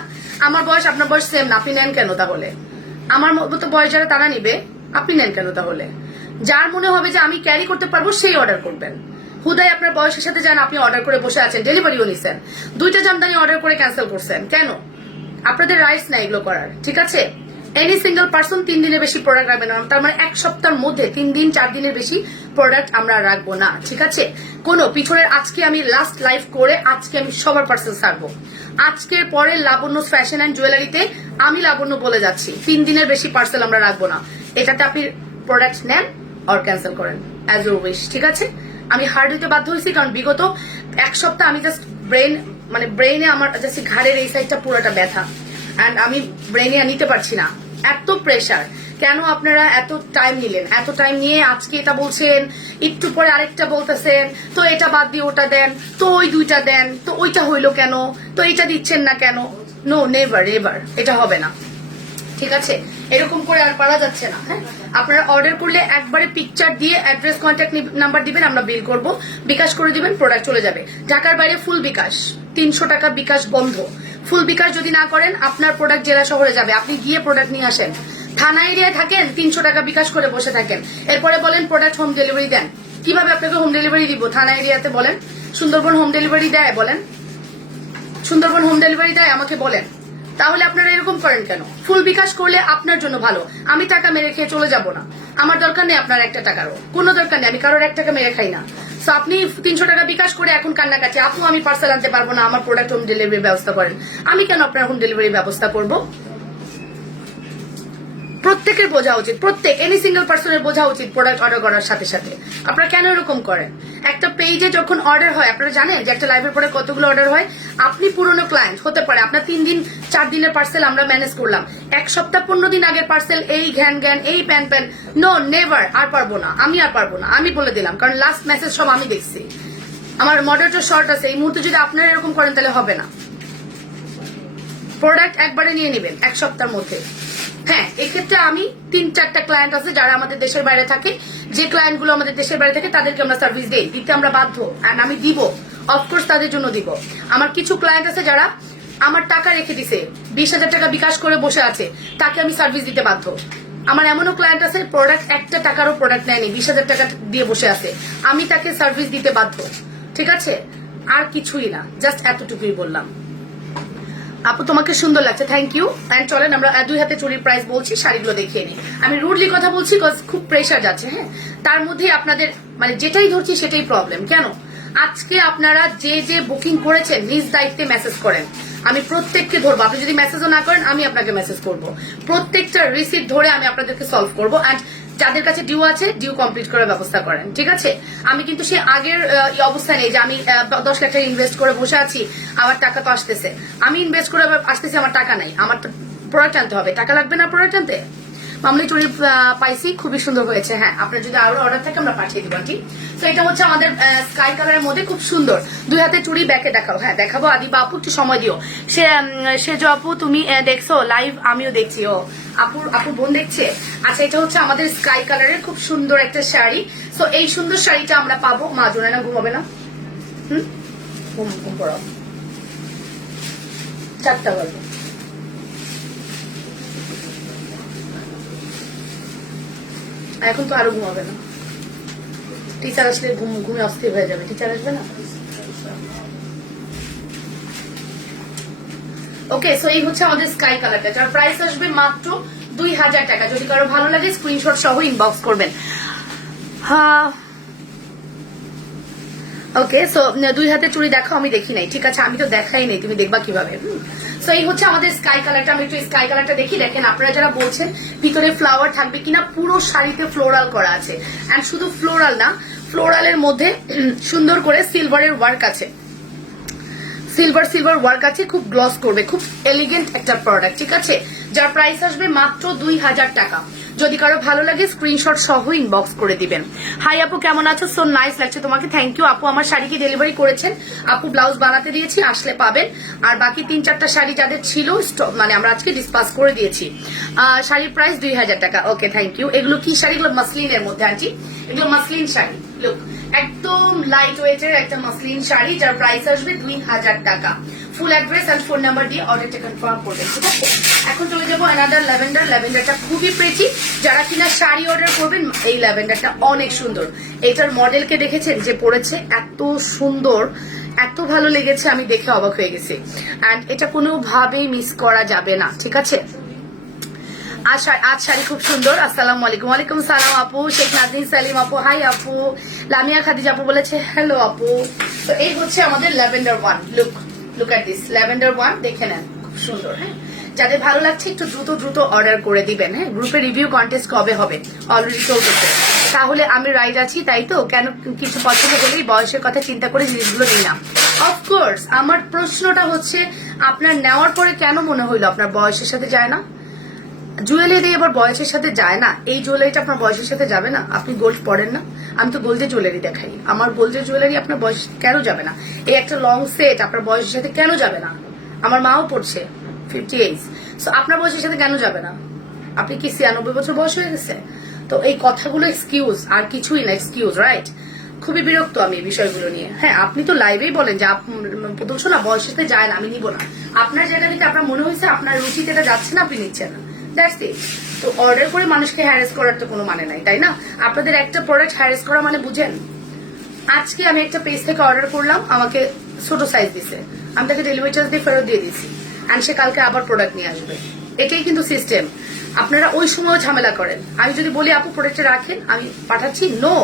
আমার বয়স আপনার বয়স সেম না, আপনি নেন কেন তাহলে? আমার মতো বয়স যারা তারা নিবে, আপনি নেন কেন তাহলে? যার মনে হবে যে আমি ক্যারি করতে পারবো সেই অর্ডার করবেন। হুদাই আপনার বয়সের সাথে যান, আপনি অর্ডার করে বসে আছেন, ডেলিভারিও নিছেন, 2টা জামদানি অর্ডার করে ক্যান্সেল করছেন, কেন? আপনাদের রাইটস না এগুলো করার, ঠিক আছে? এনি সিঙ্গেল পার্সন 3 দিনের বেশি প্রোডাক্ট রাখবেন না। তার মানে 1 সপ্তাহের মধ্যে 3 দিন 4 দিনের বেশি প্রোডাক্ট আমরা রাখবো না, ঠিক আছে? কোনো পিছনের, আজকে আমি লাস্ট লাইভ করে আজকে আমি সবার পার্সেল ছাড়বো। আজকের পরে লাবণ্য ফ্যাশন অ্যান্ড জুয়েলারিতে আমি লাবণ্য বলে যাচ্ছি, 3 দিনের বেশি পার্সেল আমরা রাখবো না। এটাতে আপনি প্রোডাক্ট নেন আর ক্যান্সেল করেন, অ্যাজ ইউ উইশ, ঠিক আছে? আমি হার্ড হইতে বাধ্য হয়েছি, কারণ বিগত 1 সপ্তাহ আমি জাস্ট ব্রেনে আমার জাস্ট ঘাড়ের এই সাইডটা পুরোটা ব্যথা, অ্যান্ড আমি ব্রেনে নিতে পারছি না, এত প্রেশার। কেন আপনারা এত টাইম নিলেন? এত টাইম নিয়ে আজকে এটা বলছেন, একটু পরে আরেকটা বলতেছেন, তো এটা বাদ দিয়ে ওটা দেন, তো ওই 2টা দেন, তো ওইটা হইলো কেন, তো এইটা দিচ্ছেন না কেন? নো, নেভার এভার, এটা হবে না, ঠিক আছে? এরকম করে আর পারা যাচ্ছে না। হ্যাঁ, আপনারা অর্ডার করলে একবারে পিকচার দিয়ে অ্যাড্রেস, কন্ট্যাক্ট নাম্বার দিবেন, আমরা বিল করব, বিকাশ করে দিবেন, প্রোডাক্ট চলে যাবে। ঢাকার বাইরে ফুল বিকাশ, 300 টাকা বিকাশ বন্ধ। ফুল বিকাশ যদি না করেন আপনার প্রোডাক্ট জেলা শহরে যাবে, আপনি গিয়ে প্রোডাক্ট নিয়ে আসেন। থানা এরিয়ায় থাকেন, 300 টাকা বিকাশ করে বসে থাকেন, এরপরে বলেন প্রোডাক্ট হোম ডেলিভারি দেন। কিভাবে আপনাকে হোম ডেলিভারি দিব থানা এরিয়াতে বলেন? সুন্দরবন হোম ডেলিভারি দেয় বলেন? সুন্দরবন হোম ডেলিভারি দেয় আমাকে বলেন? তাহলে আপনারা এরকম করেন কেন? ফুল বিকাশ করলে আপনার জন্য ভালো। আমি টাকা মেরে খেয়ে চলে যাব না, আমার দরকার নেই আপনার 1 টাকারও, কোনো দরকার নেই, আমি কারোর 1 টাকা মেরে খাই না। সো আপনি 300 টাকা বিকাশ করে এখন কান্নাকাটি, আপু আমি পার্সেল আনতে পারবো না, আমার প্রোডাক্ট হোম ডেলিভারি ব্যবস্থা করেন। আমি কেন আপনার হোম ডেলিভারি ব্যবস্থা করব? প্রত্যেকের বোঝা উচিত, এনি সিঙ্গেল পার্সনের বোঝা উচিত প্রোডাক্ট অর্ডার করার সাথে সাথে। আপনারা কেন এরকম করেন? একটা পেজে যখন অর্ডার হয়, আপনারা জানেন যে একটা লাইভের পরে কতগুলো অর্ডার হয়? আপনি পুরনো ক্লায়েন্ট হতে পারে, আপনার 3 দিন 4 দিনের পার্সেল আমরা ম্যানেজ করলাম, 1 সপ্তাহ 15 দিন আগের পার্সেল, এই ঘ্যান এই প্যান, নো, নেভার, আর পারবো না, আমি আর পারবো না, আমি বলে দিলাম, কারণ লাস্ট মেসেজ সব আমি দেখছি। আমার মডারেটর শর্ট আছে, এই মুহূর্তে যদি আপনারা এরকম করেন তাহলে হবে না। প্রোডাক্ট একবারে নিয়ে নেবেন 1 সপ্তাহের মধ্যে। হ্যাঁ, এক্ষেত্রে আমি 3-4টা ক্লায়েন্ট আছে যারা আমাদের দেশের বাইরে থাকে, যে ক্লায়েন্ট গুলো আমাদের দেশের বাইরে থাকে তাদেরকে আমরা সার্ভিস দিই, দিতে আমরা বাধ্য, এন্ড আমি দিব, অফকোর্স তাদের জন্য দিব। আমার কিছু ক্লায়েন্ট আছে যারা আমার টাকা রেখে দিছে, 20,000 টাকা বিকাশ করে বসে আছে, তাকে আমি সার্ভিস দিতে বাধ্য। আমার এমনও ক্লায়েন্ট আছে প্রোডাক্ট 1 টাকারও প্রোডাক্ট নেয়নি, 20,000 টাকা দিয়ে বসে আছে, আমি তাকে সার্ভিস দিতে বাধ্য, ঠিক আছে? আর কিছুই না, জাস্ট এতটুকুই বললাম। আপু তোমাকে সুন্দর লাগছে, থ্যাংক ইউ। এন্ড চলেন আমরা 2 হাতে চুরির প্রাইস বলছি, শাড়িগুলো দেখিয়ে নিই। আমি রুডলি কথা বলছি, খুব প্রেশার যাচ্ছে। হ্যাঁ, তার মধ্যে আপনাদের মানে যেটাই ধরছি সেটাই প্রবলেম। কেন? আজকে আপনারা যে বুকিং করেছেন নিজ দায়িত্বে মেসেজ করেন, আমি প্রত্যেককে ধরবো। আপনি যদি মেসেজও না করেন আমি আপনাকে মেসেজ করব, প্রত্যেকটা রিসিপ্ট ধরে আমি আপনাদেরকে সলভ করবো। এন্ড যাদের কাছে ডিউ আছে ডিউ কমপ্লিট করার ব্যবস্থা করেন, ঠিক আছে? আমি কিন্তু সে আগের অবস্থা নেই যে আমি 10 লাখ টাকা ইনভেস্ট করে বসে আছি, আমার টাকা তো আসতেছে। আমি ইনভেস্ট করে আসতেছি, আমার টাকা নাই, আমার তো প্রোডাক্ট আনতে হবে, টাকা লাগবে না প্রোডাক্ট আনতে। মামনি চুড়ি পাইছি, খুবই সুন্দর হয়েছে। হ্যাঁ, আপনার যদি আরো অর্ডার থাকে আমরা পাঠিয়ে দিব আন্টি। তো এটা হচ্ছে আমাদের স্কাই কালারের মধ্যে খুব সুন্দর 2 হাতে চুড়ি। ব্যাকে দেখাও, হ্যাঁ দেখাবো। আদিবা আপু একটু সময় দিও। সে যে আপু তুমি দেখছো লাইভ, আমিও দেখছি। ও আপুর বোন দেখছে। আচ্ছা, এটা হচ্ছে আমাদের স্কাই কালারের খুব সুন্দর একটা শাড়ি। তো এই সুন্দর শাড়িটা আমরা পাবো। মা জোনা না ঘুমাবে না? ঘুম পড়াও, 4টা বাজে। এখন তো আরো ঘুমাবে না, টিচার আসলে ঘুমে অস্থির হয়ে যাবে। টিচার আসবে না? ওকে, সো এই হচ্ছে আমাদের স্কাই কালারটা, যার প্রাইস আসবে মাত্র 2000 টাকা। যদি কারো ভালো লাগে স্ক্রিনশট সহ ইনবক্স করবেন। হ্যাঁ, ওকে। সো 2 হাতে চুড়ি দেখাও, আমি দেখি নাই। ঠিক আছে, আমি তো দেখাই নাই, তুমি দেখবা কিভাবে? সো এই হচ্ছে আমাদের স্কাই কালারটা। আমি একটু স্কাই কালারটা দেখি। দেখেন, আপনারা যারা বলছেন ভিতরে ফ্লাওয়ার থাকবে কিনা, পুরো শাড়িতে ফ্লোরাল করা আছে। এন্ড শুধু ফ্লোরাল না, ফ্লোরালের মধ্যে সুন্দর করে সিলভারের ওয়ার্ক আছে, সিলভার ওয়ার্ক আছে, খুব গ্লস করবে, খুব এলিগেন্ট একটা প্রোডাক্ট, ঠিক আছে? যার প্রাইস আসবে মাত্র 2000 টাকা। যদি কারো ভালো লাগে স্ক্রিনশট সহ ইনবক্স করে দিবেন। হাই আপু, কেমন আছো? সো নাইস লাগছে তোমাকে, থ্যাংক ইউ আপু। আমার শাড়ি কি ডেলিভারি করেছেন? আপু ব্লাউজ বানাতে দিয়েছি, আসলে পাবেন। আর বাকি 3-4টা শাড়ি যাদের ছিল মানে আমরা আজকে ডিসপাস করে দিয়েছি। শাড়ির প্রাইস 2000 টাকা। Okay, thank you. এগুলো কি শাড়ি? এগুলো মাসলিনের মধ্যে আন্টি, এগুলো মাসলিন শাড়ি। লুক, একদম লাইট ওয়েটের একটা মাসলিন শাড়ি, যার প্রাইস আসবে 2000 টাকা। Full address and phone number দিয়ে অর্ডারটা কনফার্ম করবেন, ঠিক আছে? এখন চলে যাবো অ্যানাদার ল্যাভেন্ডার। ল্যাভেন্ডারটা খুবই প্রেটি। যারা কিনা শাড়ি অর্ডার করবেন, এই ল্যাভেন্ডারটা অনেক সুন্দর। এটার মডেলকে দেখেছেন যে পরেছে, এত সুন্দর, এত ভালো লেগেছে, আমি দেখে অবাক হয়ে গেছি। এন্ড এটা কোনোভাবেই মিস করা যাবে না, ঠিক আছে? আজ শাড়ি খুব সুন্দর। আসসালামু আলাইকুম। ওয়ালাইকুম সালাম আপু। শেখ নাজনীন সালিম আপু, হাই আপু। লামিয়া খাদিজা আপু বলেছে হ্যালো আপু। তো এই হচ্ছে আমাদের lavender 1। Look at this lavender 1, দেখে নেন, খুব সুন্দর। হ্যাঁ, যাদের ভালো লাগছে একটু দ্রুত অর্ডার করে দিবেন। হ্যাঁ, গ্রুপে রিভিউ কন্টেস্ট কবে হবে? অলরেডি চলতেছে। তাহলে আমি রাইট আছি, তাই তো? কেন কিছু পছন্দ করলেই বয়সের কথা চিন্তা করে জিনিসগুলো নিই না? অফকোর্স। আমার প্রশ্নটা হচ্ছে, আপনার নেওয়ার পরে কেন মনে হইলো আপনার বয়সের সাথে যায় না? জুয়েলারি আবার বয়সের সাথে যায় না? এই জুয়েলারিটা আপনার বয়সের সাথে যাবে না? আপনি গোল্ড পরেন না? আমি তো গোল্ডের জুয়েলারি দেখাই। আমার গোল্ডের জুয়েলারি আপনার বয়স কেন যাবে না? এই একটা লং সেট আপনার বয়সের সাথে কেন যাবে না? আমার মাও পড়ছে 58। সো আপনার বয়সের সাথে কেন যাবে না? আপনি কি 96 বছর বয়স হয়ে গেছে? তো এই কথাগুলো এক্সকিউজ, আর কিছুই না, এক্সকিউজ, রাইট? খুবই বিরক্ত আমি এই বিষয়গুলো নিয়ে। হ্যাঁ, আপনি তো লাইভেই বলেন যে বলছো না বয়সের সাথে যায় না, আমি নিব না। আপনার জায়গা থেকে আপনার মনে হয়েছে আপনার রুচিতে এটা যাচ্ছে না, আপনি নিচ্ছেন না। That's it. তো অর্ডার করে মানুষকে হ্যারাস করার তো কোনো মানে নাই, তাই না? আপনাদের একটা প্রোডাক্ট হ্যারাস করা মানে বুঝেন? আজকে আমি একটা পেজ থেকে অর্ডার করলাম, আমাকে ছোট সাইজ দিছে, আমি তাকে ডেলিভারি চার্জ দিয়ে ফেরত দিয়ে দিয়েছি। অ্যান্ড সে কালকে আবার প্রোডাক্ট নিয়ে আসবে। এটাই কিন্তু সিস্টেম। আপনারা ওই সময়ও ঝামেলা করেন। আমি যদি বলি আপু প্রোডাক্টটা রাখেন, আমি পাঠাচ্ছি, নো,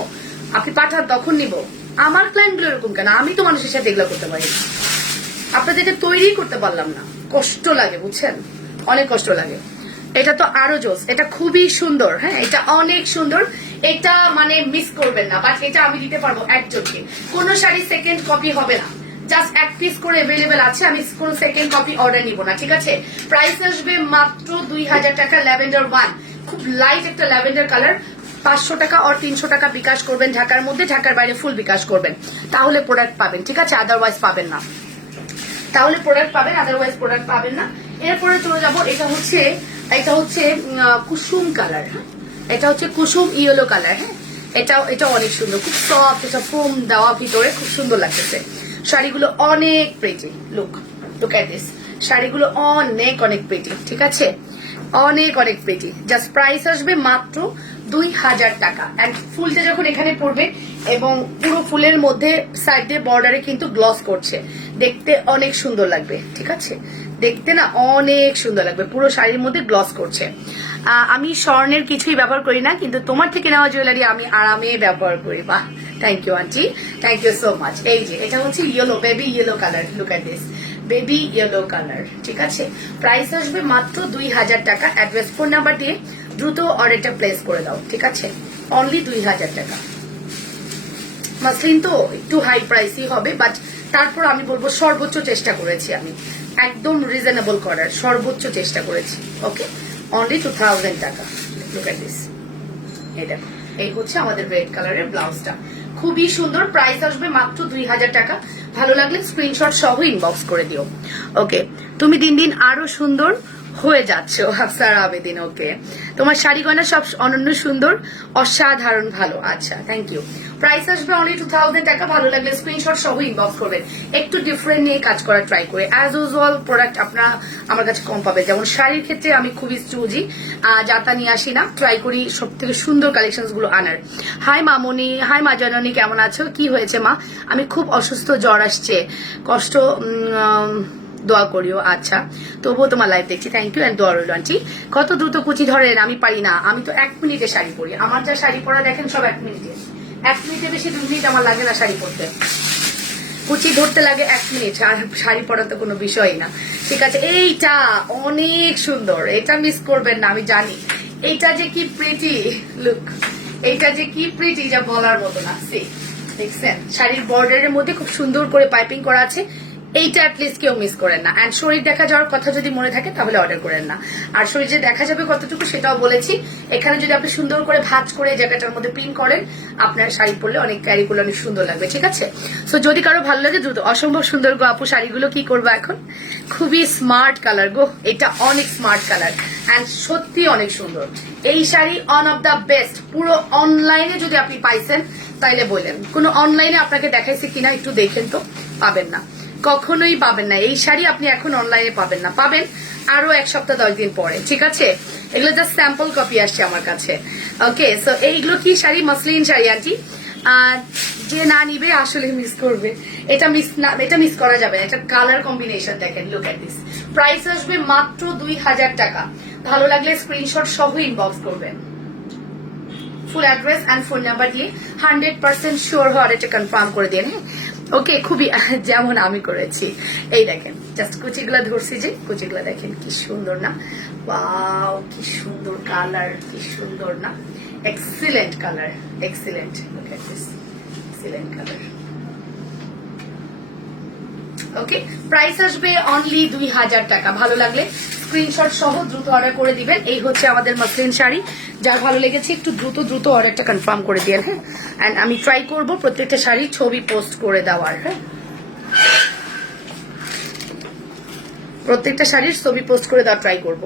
আপনি পাঠান, তখন নিব। আমার ক্লায়েন্টগুলো এরকম কেন? আমি তো মানুষের সাথে এগুলো করতে পারি, আপনাদেরকে তৈরি করতে পারলাম না। কষ্ট লাগে, বুঝছেন? অনেক কষ্ট লাগে। এটা তো আরো জোস, এটা খুবই সুন্দর। হ্যাঁ, এটা অনেক সুন্দর। এটা মানে মিস করবেন না। বাট এটা আমি দিতে পারবো একজনকে। কোনো শাড়ি সেকেন্ড কপি হবে না, জাস্ট 1 পিস করে अवेलेबल আছে। আমি কোন সেকেন্ড কপি অর্ডার নিব না, ঠিক আছে? প্রাইস আসবে মাত্র 2000 টাকা। ল্যাভেন্ডার 1, খুব লাইট একটা ল্যাভেন্ডার কালার। 500 টাকা আর 300 টাকা বিকাশ করবেন ঢাকার মধ্যে, ঢাকার বাইরে ফুল বিকাশ করবেন, তাহলে প্রোডাক্ট পাবেন, ঠিক আছে? আদারওয়াইজ পাবেন না। তাহলে প্রোডাক্ট পাবেন, আদারওয়াইজ প্রোডাক্ট পাবেন না। এরপরে চলে যাব, এটা হচ্ছে কুসুম কালার। হ্যাঁ, এটা হচ্ছে কুসুম ইয়েলো কালার। হ্যাঁ, এটা অনেক সুন্দর, খুব সফট, এটা ফোম দেওয়া ভিতরে, খুব সুন্দর লাগতেছে। শাড়িগুলো অনেক প্রিটি। লুক এট দিস, শাড়িগুলো অনেক প্রিটি, ঠিক আছে? অনেক প্রিটি। জাস্ট প্রাইস আসবে মাত্র 2000 টাকা। এন্ড ফুলটা যখন এখানে পড়বে এবং পুরো ফুলের মধ্যে সাইডে বর্ডারে কিন্তু গ্লস করছে, দেখতে অনেক সুন্দর লাগবে, ঠিক আছে? দেখতে না অনেক সুন্দর লাগবে, পুরো শাড়ির মধ্যে গ্লস করছে। আমি স্বর্ণের কিছুই ব্যবহার করি না, কিন্তু তোমার থেকে নেওয়া জুয়েলারি আমি আরামে ব্যবহার করি। বাহ, থ্যাংক ইউ আন্টি, থ্যাংক ইউ সো মাচ। এই যে এটা হচ্ছে yellow, baby yellow colour. Look at this, baby yellow colour, ঠিক আছে? প্রাইস আসবে মাত্র 2000 টাকা। অ্যাড্রেস ফোন নাম্বার দিয়ে দ্রুত অর্ডারটা প্লেস করে দাও, ঠিক আছে? অনলি 2000 টাকা। মাসলিন তো একটু হাই প্রাইসই হবে, বাট তারপর আমি বলবো সর্বোচ্চ চেষ্টা করেছি, আমি একদম রিজনেবল করার সর্বোচ্চ চেষ্টা করেছি। ওকে, অনলি 2000 টাকা। লুক এট দিস, এই দেখো, এই হচ্ছে আমাদের রেড কালারের ব্লাউজটা, খুবই সুন্দর। প্রাইস আসবে মাত্র 2000 টাকা। ভালো লাগলে স্ক্রিনশট সহ ইনবক্স করে দিও। ওকে, তুমি দিন দিন আরো সুন্দর হয়ে যাচ্ছ হাফসার আবেদিন। ওকে, তোমার শাড়ি গয়না সব অনন্য সুন্দর, অসাধারণ ভালো। আচ্ছা, থ্যাংক ইউ। প্রাইস আসবে অনলি 2000 টাকা। ভালো লাগলে স্ক্রিনশট সহ ইনবক্স করবেন। একটু ডিফারেন্ট নিয়ে কাজ করার ট্রাই করে। অ্যাজ ইউজুয়াল প্রোডাক্ট আপনারা আমার কাছে কম পাবে। যেমন শাড়ির ক্ষেত্রে আমি খুবই চুজি, যাতা নিয়ে আসি না, ট্রাই করি সব থেকে সুন্দর কালেকশন গুলো আনার। হাই মামনি, হাই মা জননী, কেমন আছো? কি হয়েছে মা? আমি খুব অসুস্থ, জ্বর আসছে, কষ্ট, দোয়া করিও। আচ্ছা, তবুও তোমার লাইভ দেখছি, থ্যাংক ইউ, এন্ড দোয়া রইল আন্টি। কত দ্রুত কুচি ধরেন, আমি পারি না। আমি তো 1 মিনিটে শাড়ি পরি। আমার যা শাড়ি পরা দেখেন সব 1 মিনিটে। 1 মিনিটে বেশি 2 মিনিট আমার লাগে না শাড়ি পরতে। কুচি ধরতে লাগে 1 মিনিট, আর শাড়ি পরা তো কোনো বিষয়ই না। ঠিক আছে, এইটা অনেক সুন্দর, এটা মিস করবেন না, আমি জানি। এইটা যে কি প্রিটি, লুক, এইটা যে কি প্রিটি যা বলার মতো না। সে দেখছেন, শাড়ির বর্ডারের মধ্যে খুব সুন্দর করে পাইপিং করা আছে। এইটা অ্যাটলিস্ট কেউ মিস করেন না। অ্যান্ড শরীর দেখা যাওয়ার কথা যদি মনে থাকে তাহলে অর্ডার করেন না। আর শরীর যে দেখা যাবে কতটুকু সেটাও বলেছি। এখানে যদি আপনি সুন্দর করে ভাঁজ করে জায়গাটার মধ্যে প্রিন্ট করেন, আপনার শাড়ি পরলে অনেক ক্যারি করলে অনেক সুন্দর লাগবে, ঠিক আছে? সো যদি কারো ভালো লাগে দ্রুত। অসম্ভব সুন্দর গো আপু, শাড়িগুলো কি করবো এখন? খুবই স্মার্ট কালার গো, এটা অনেক স্মার্ট কালার অ্যান্ড সত্যি অনেক সুন্দর। এই sari on of the best. পুরো অনলাইনে যদি আপনি পাইছেন তাইলে বললেন, কোনো অনলাইনে আপনাকে দেখাইছে কিনা একটু দেখেন তো, পাবেন না, কখনোই পাবেন না। এই শাড়ি আপনি এখন অনলাইনে পাবেন না, পাবেন আরো 1 সপ্তাহ 10 দিন পরে, ঠিক আছে? এগুলো জাস্ট স্যাম্পল কপি আসছে আমার কাছে। ওকে, সো এইগুলো কি শাড়ি? Muslin sari aunty. যে না নিবে আসলে মিস করবে। এটা মিস করা যাবে না। এটা কালার কম্বিনেশন দেখেন, লুক এট দিস। প্রাইস আসবে মাত্র 2000 টাকা। ভালো লাগলে স্ক্রিনশট সহ ইনবক্স করবেন। Full address and phone number দিয়ে 100% শিওর হওয়ার এটা কনফার্ম করে দিন। হ্যাঁ, ওকে, খুবই যেমন আমি করেছি। এই দেখেন, জাস্ট কুচিগুলা ধরছি, যে কুচিগুলা দেখেন কি সুন্দর না? ওয়াও, কি সুন্দর কালার, কি সুন্দর না? Excellent colour, excellent. Look at this, excellent colour. Okay, price আসবে অনলি 2000 টাকা। ভালো লাগলে স্ক্রিনশট সহ দ্রুত অর্ডার করে দিবেন। এই হচ্ছে আমাদের মসলিন শাড়ি। যার ভালো লেগেছে একটু দ্রুত অর্ডারটা কনফার্ম করে দিন। হ্যাঁ, এন্ড আমি ট্রাই করব প্রত্যেকটা শাড়ির ছবি পোস্ট করে দেওয়ার। হ্যাঁ, প্রত্যেকটা শাড়ির ছবি পোস্ট করে দেওয়ার ট্রাই করব।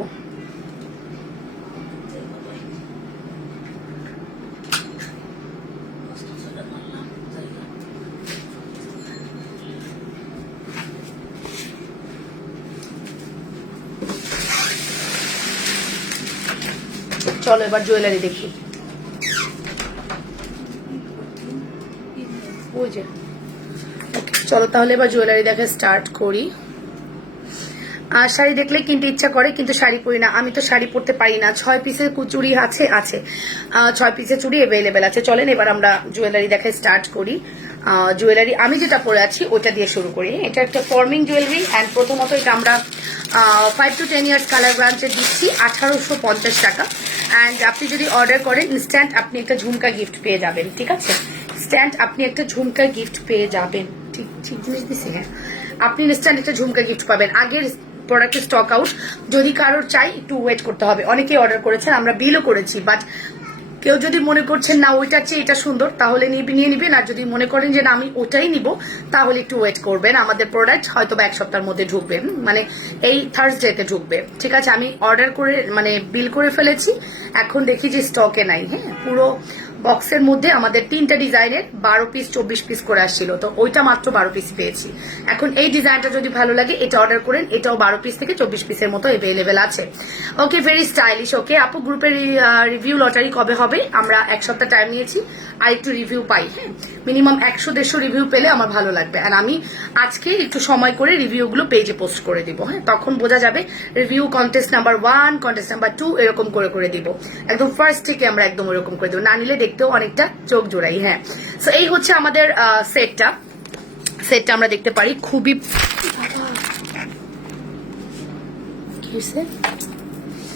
চলো এবার জুয়েলারি দেখি। ওই যে, চলো তাহলে এবার জুয়েলারি দেখা স্টার্ট করি। শাড়ি দেখলে কিনতে ইচ্ছা করে, কিন্তু শাড়ি পরি না। আমি তো শাড়ি পরতে পারি না। 6 পিসের চুড়ি আছে, 6 পিসের চুড়ি অ্যাভেলেবেল আছে। চলেন এবার আমরা জুয়েলারি দেখা স্টার্ট করি। জুয়েলারি আমি যেটা পরে আছি ওইটা দিয়ে শুরু করি। এটা একটা ফর্মিং জুয়েলারি অ্যান্ড প্রথমত এটা আমরা 5 to 10 ইয়ার্স কালার ব্রাঞ্চে দিচ্ছি 1850 টাকা। অ্যান্ড আপনি যদি অর্ডার করেন ইনস্ট্যান্ট আপনি একটা ঝুমকা গিফট পেয়ে যাবেন, ঠিক আছে? ইনস্ট্যান্ট আপনি একটা ঝুমকা গিফট পেয়ে যাবেন। ঠিক জিনিস দিছি? হ্যাঁ, আপনি ইনস্ট্যান্ট একটা ঝুমকা গিফট পাবেন। আগের প্রোডাক্টের স্টক আউট, যদি কারোর চাই একটু ওয়েট করতে হবে। অনেকেই অর্ডার করেছেন, আমরা বিলও করেছি, বাট কেউ যদি মনে করছেন না ওইটার চেয়ে এটা সুন্দর তাহলে নিয়ে নিবেন। আর যদি মনে করেন যে না আমি ওটাই নিব তাহলে একটু ওয়েট করবেন। আমাদের প্রোডাক্ট হয়তো বা 1 সপ্তাহের মধ্যে ঢুকবে, মানে এই থার্সডেতে ঢুকবে, ঠিক আছে? আমি অর্ডার করে মানে বিল করে ফেলেছি, এখন দেখি যে স্টকে নাই। হ্যাঁ, পুরো বক্সের মধ্যে আমাদের 3টা ডিজাইনের 12 পিস 24 পিস করে আসছিল, তো ওইটা মাত্র 12 পিস পেয়েছি। এখন এই ডিজাইনটা যদি ভালো লাগে এটা অর্ডার করেন, এটাও 12 পিস থেকে 24 পিসের মতো অ্যাভেলেবেল আছে। ওকে, ভেরি স্টাইলিশ। ওকে আপু, গ্রুপের রিভিউ লটারি কবে হবে? আমরা 1 সপ্তাহ টাইম নিয়েছি, আর একটু রিভিউ পাই। হ্যাঁ, মিনিমাম 100-150 রিভিউ পেলে আমার ভালো লাগবে। আর আমি আজকে একটু সময় করে রিভিউগুলো পেজে পোস্ট করে দিব। হ্যাঁ, তখন বোঝা যাবে review contest number 1, contest number 2 এরকম করে দিব। একদম ফার্স্ট থেকে আমরা একদম এরকম করে দেবো, না নিলে দেখতেও অনেকটা চোখ জোড়াই। হ্যাঁ, সো এই হচ্ছে আমাদের সেটটা আমরা দেখতে পারি। খুবই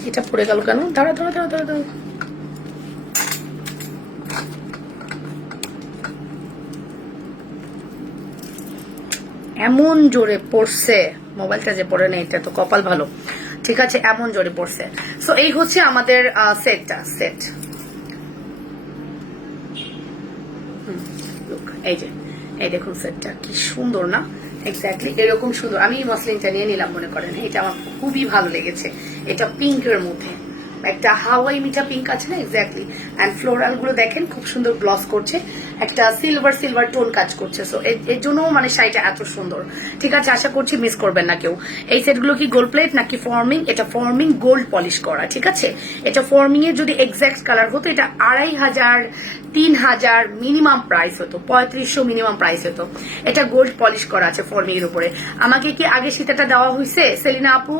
এটা পড়ে গেল কেন? দাঁড়া দাঁড়া দাঁড়া দাঁড়া দাঁড়া। এমন জোরে পড়ছে, মোবাইলটা যে পড়ে নেই এটা তো কপাল ভালো। ঠিক আছে, এমন জোরে পড়ছে। সো এই হচ্ছে আমাদের সেটটা। সেট এই যে, এই দেখুন সেটটা কি সুন্দর না? এক্স্যাক্টলি এরকম সুন্দর। আমি মসলিনটা নিয়ে নিলাম, মনে করেন এটা আমার খুবই ভালো লেগেছে। এটা পিঙ্কের মধ্যে একটা হাওয়াই মিঠা পিঙ্ক আছে না, এক্স্যাক্টলি। অ্যান্ড ফ্লোরাল গুলো দেখেন খুব সুন্দর গ্লস করছে, একটা সিলভার সিলভার টোন কাজ করছে। সো এর জন্য মানে শাড়িটা এত সুন্দর। ঠিক আছে, আশা করছি মিস করবেন না কেউ। এই সেটগুলো কি গোল্ড প্লেট নাকি ফর্মিং? এটা ফর্মিং গোল্ড পলিশ করা। ঠিক আছে, এটা ফর্মিং এর যদি এক্সাক্ট কালার হতো এটা 2500 3000 মিনিমাম প্রাইস হতো, 3500 মিনিমাম প্রাইস হতো। এটা গোল্ড পলিশ করা আছে ফর্মিং এর উপরে। আমাকে কি আগে শীতাটা দেওয়া হয়েছে সেলিনা আপু?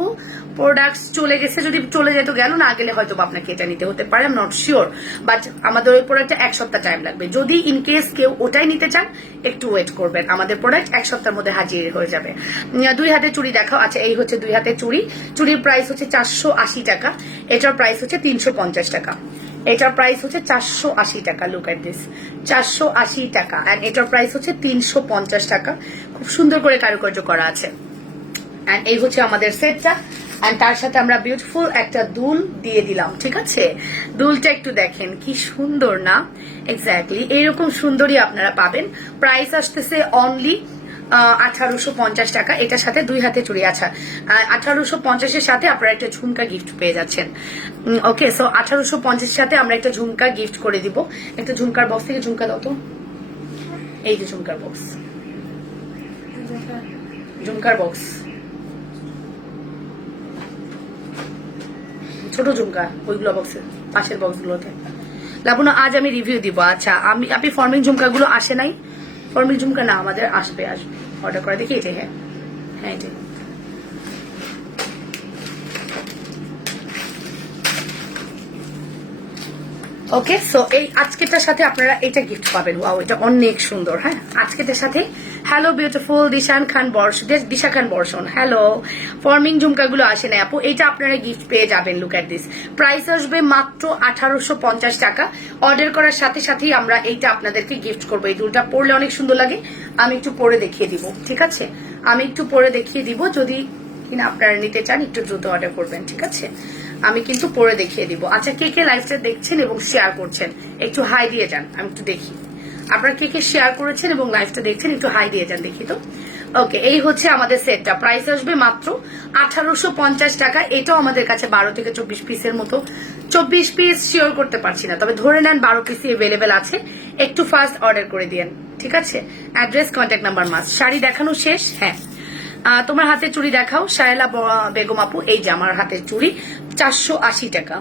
প্রোডাক্টস চলে গেছে, যদি চলে যেত গেল, না গেলে হয়তো আপনাকে এটা নিতে হতে পারে, নট শিওর। বাট আমাদের ওই প্রোডাক্টটা 1 সপ্তাহ টাইম লাগবে। যদি ইন কেস কেউ ওটাই নিতে চান একটু ওয়েট করবেন, আমাদের প্রোডাক্ট 1 সপ্তাহের মধ্যে হাজির হয়ে যাবে। 2 হাতে চুড়ি দেখাও। আচ্ছা, এই হচ্ছে 2 হাতে চুড়ি। চুড়ির প্রাইস হচ্ছে 480 টাকা, এটার প্রাইস হচ্ছে 350 টাকা। এটার প্রাইস হচ্ছে 480 টাকা। লুক এট দিস, 480 টাকা। এন্ড এটার প্রাইস হচ্ছে 350 টাকা। খুব সুন্দর করে কারুকার্য করা আছে। এন্ড এই হচ্ছে আমাদের সেটটা। এন্ড তার সাথে আমরা বিউটিফুল একটা দুল দিয়ে দিলাম। ঠিক আছে, দুলটা একটু দেখেন কি সুন্দর না? এক্স্যাক্টলি এরকম সুন্দরই আপনারা পাবেন। প্রাইস আসতেছে অনলি 1850 টাকা। এটার সাথে 2 হাতে চুড়ি। আচ্ছা, 1850 এর সাথে আপনারা একটা ঝুমকা গিফট পেয়ে যাচ্ছেন। ওকে, সো 1850 এর সাথে আমরা একটা ঝুমকা গিফট করে দিব। একটা ঝুমকার বক্স থেকে ঝুমকা দাও তো। এই যে ঝুমকার বক্স, ঝুমকার বক্স, ছোট ঝুমকা, ওইগুলো বক্সে, পাশের বক্স গুলোতে। লাবুনা আজ আমি রিভিউ দিব। আচ্ছা, আপনি ফর্মিং ঝুমকা গুলো আসে নাই? ফর্মিং ঝুমকা না, আমাদের আসবে, অর্ডার করে দেখি। এটাই, হ্যাঁ হ্যাঁ এটাই। ওকে, সো এই আজকেটার সাথে আপনারা এটা গিফট পাবেন। ওয়াও, এটা অনেক সুন্দর। হ্যাঁ, আজকেটার সাথে হ্যালো বিউটিফুল দিশা খান বর্ষণ, হ্যালো। ফর্মিং ঝুমকাগুলো আসে না আপু, এটা আপনারা গিফট পেয়ে যাবেন। লুক এট দিস, প্রাইস আসবে মাত্র 1850 টাকা। অর্ডার করার সাথে সাথেই আমরা এইটা আপনাদেরকে গিফট করবো। এই দুলটা পরলে অনেক সুন্দর লাগে। আমি একটু পরে দেখিয়ে দিব। ঠিক আছে, আমি একটু পরে দেখিয়ে দিব। যদি কিনা আপনারা নিতে চান একটু দ্রুত অর্ডার করবেন। ঠিক আছে, আমি কিন্তু পরে দেখিয়ে দিব। আচ্ছা, কে কে লাইভটা দেখছেন এবং শেয়ার করছেন একটু হাই দিয়ে যান, আমি একটু দেখি। আপনারা কে কে শেয়ার করেছেন এবং লাইভটা দেখছেন একটু হাই দিয়ে যান, দেখি তো। ওকে, এই হচ্ছে আমাদের সেটটা। প্রাইস আসবে মাত্র 1850 টাকা। এটাও আমাদের কাছে 12 থেকে 24 পিসের মতো। 24 পিস শিওর করতে পারছি না, তবে ধরে নেন 12 পিসই অ্যাভেলেবেল আছে। একটু ফাস্ট অর্ডার করে দিয়েন। ঠিক আছে, address, contact number must. Sari দেখানো শেষ? হ্যাঁ, তোমার হাতে চুড়ি দেখাও শায়লা বেগম আপু। এই যে আমার হাতের চুড়ি 480 টাকা।